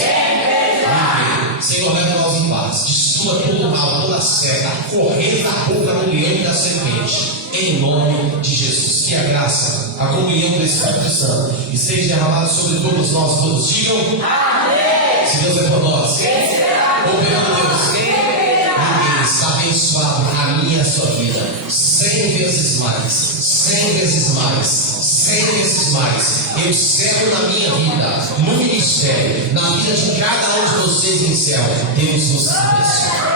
amém. Senhor, leva nós em paz. Destrua todo o mal, toda a seta, correndo da boca do leão e da serpente. Em nome de Jesus. Que a graça, a comunhão do Espírito Santo e seja derramada sobre todos nós. Todos digam amém. Se Deus é por nós, operando Deus, ninguém está abençoado a minha e a sua vida 100 vezes mais, 100 vezes mais, 100 vezes mais. Eu celo na minha vida, no ministério, na vida de cada um de vocês em céu. Deus nos abençoe.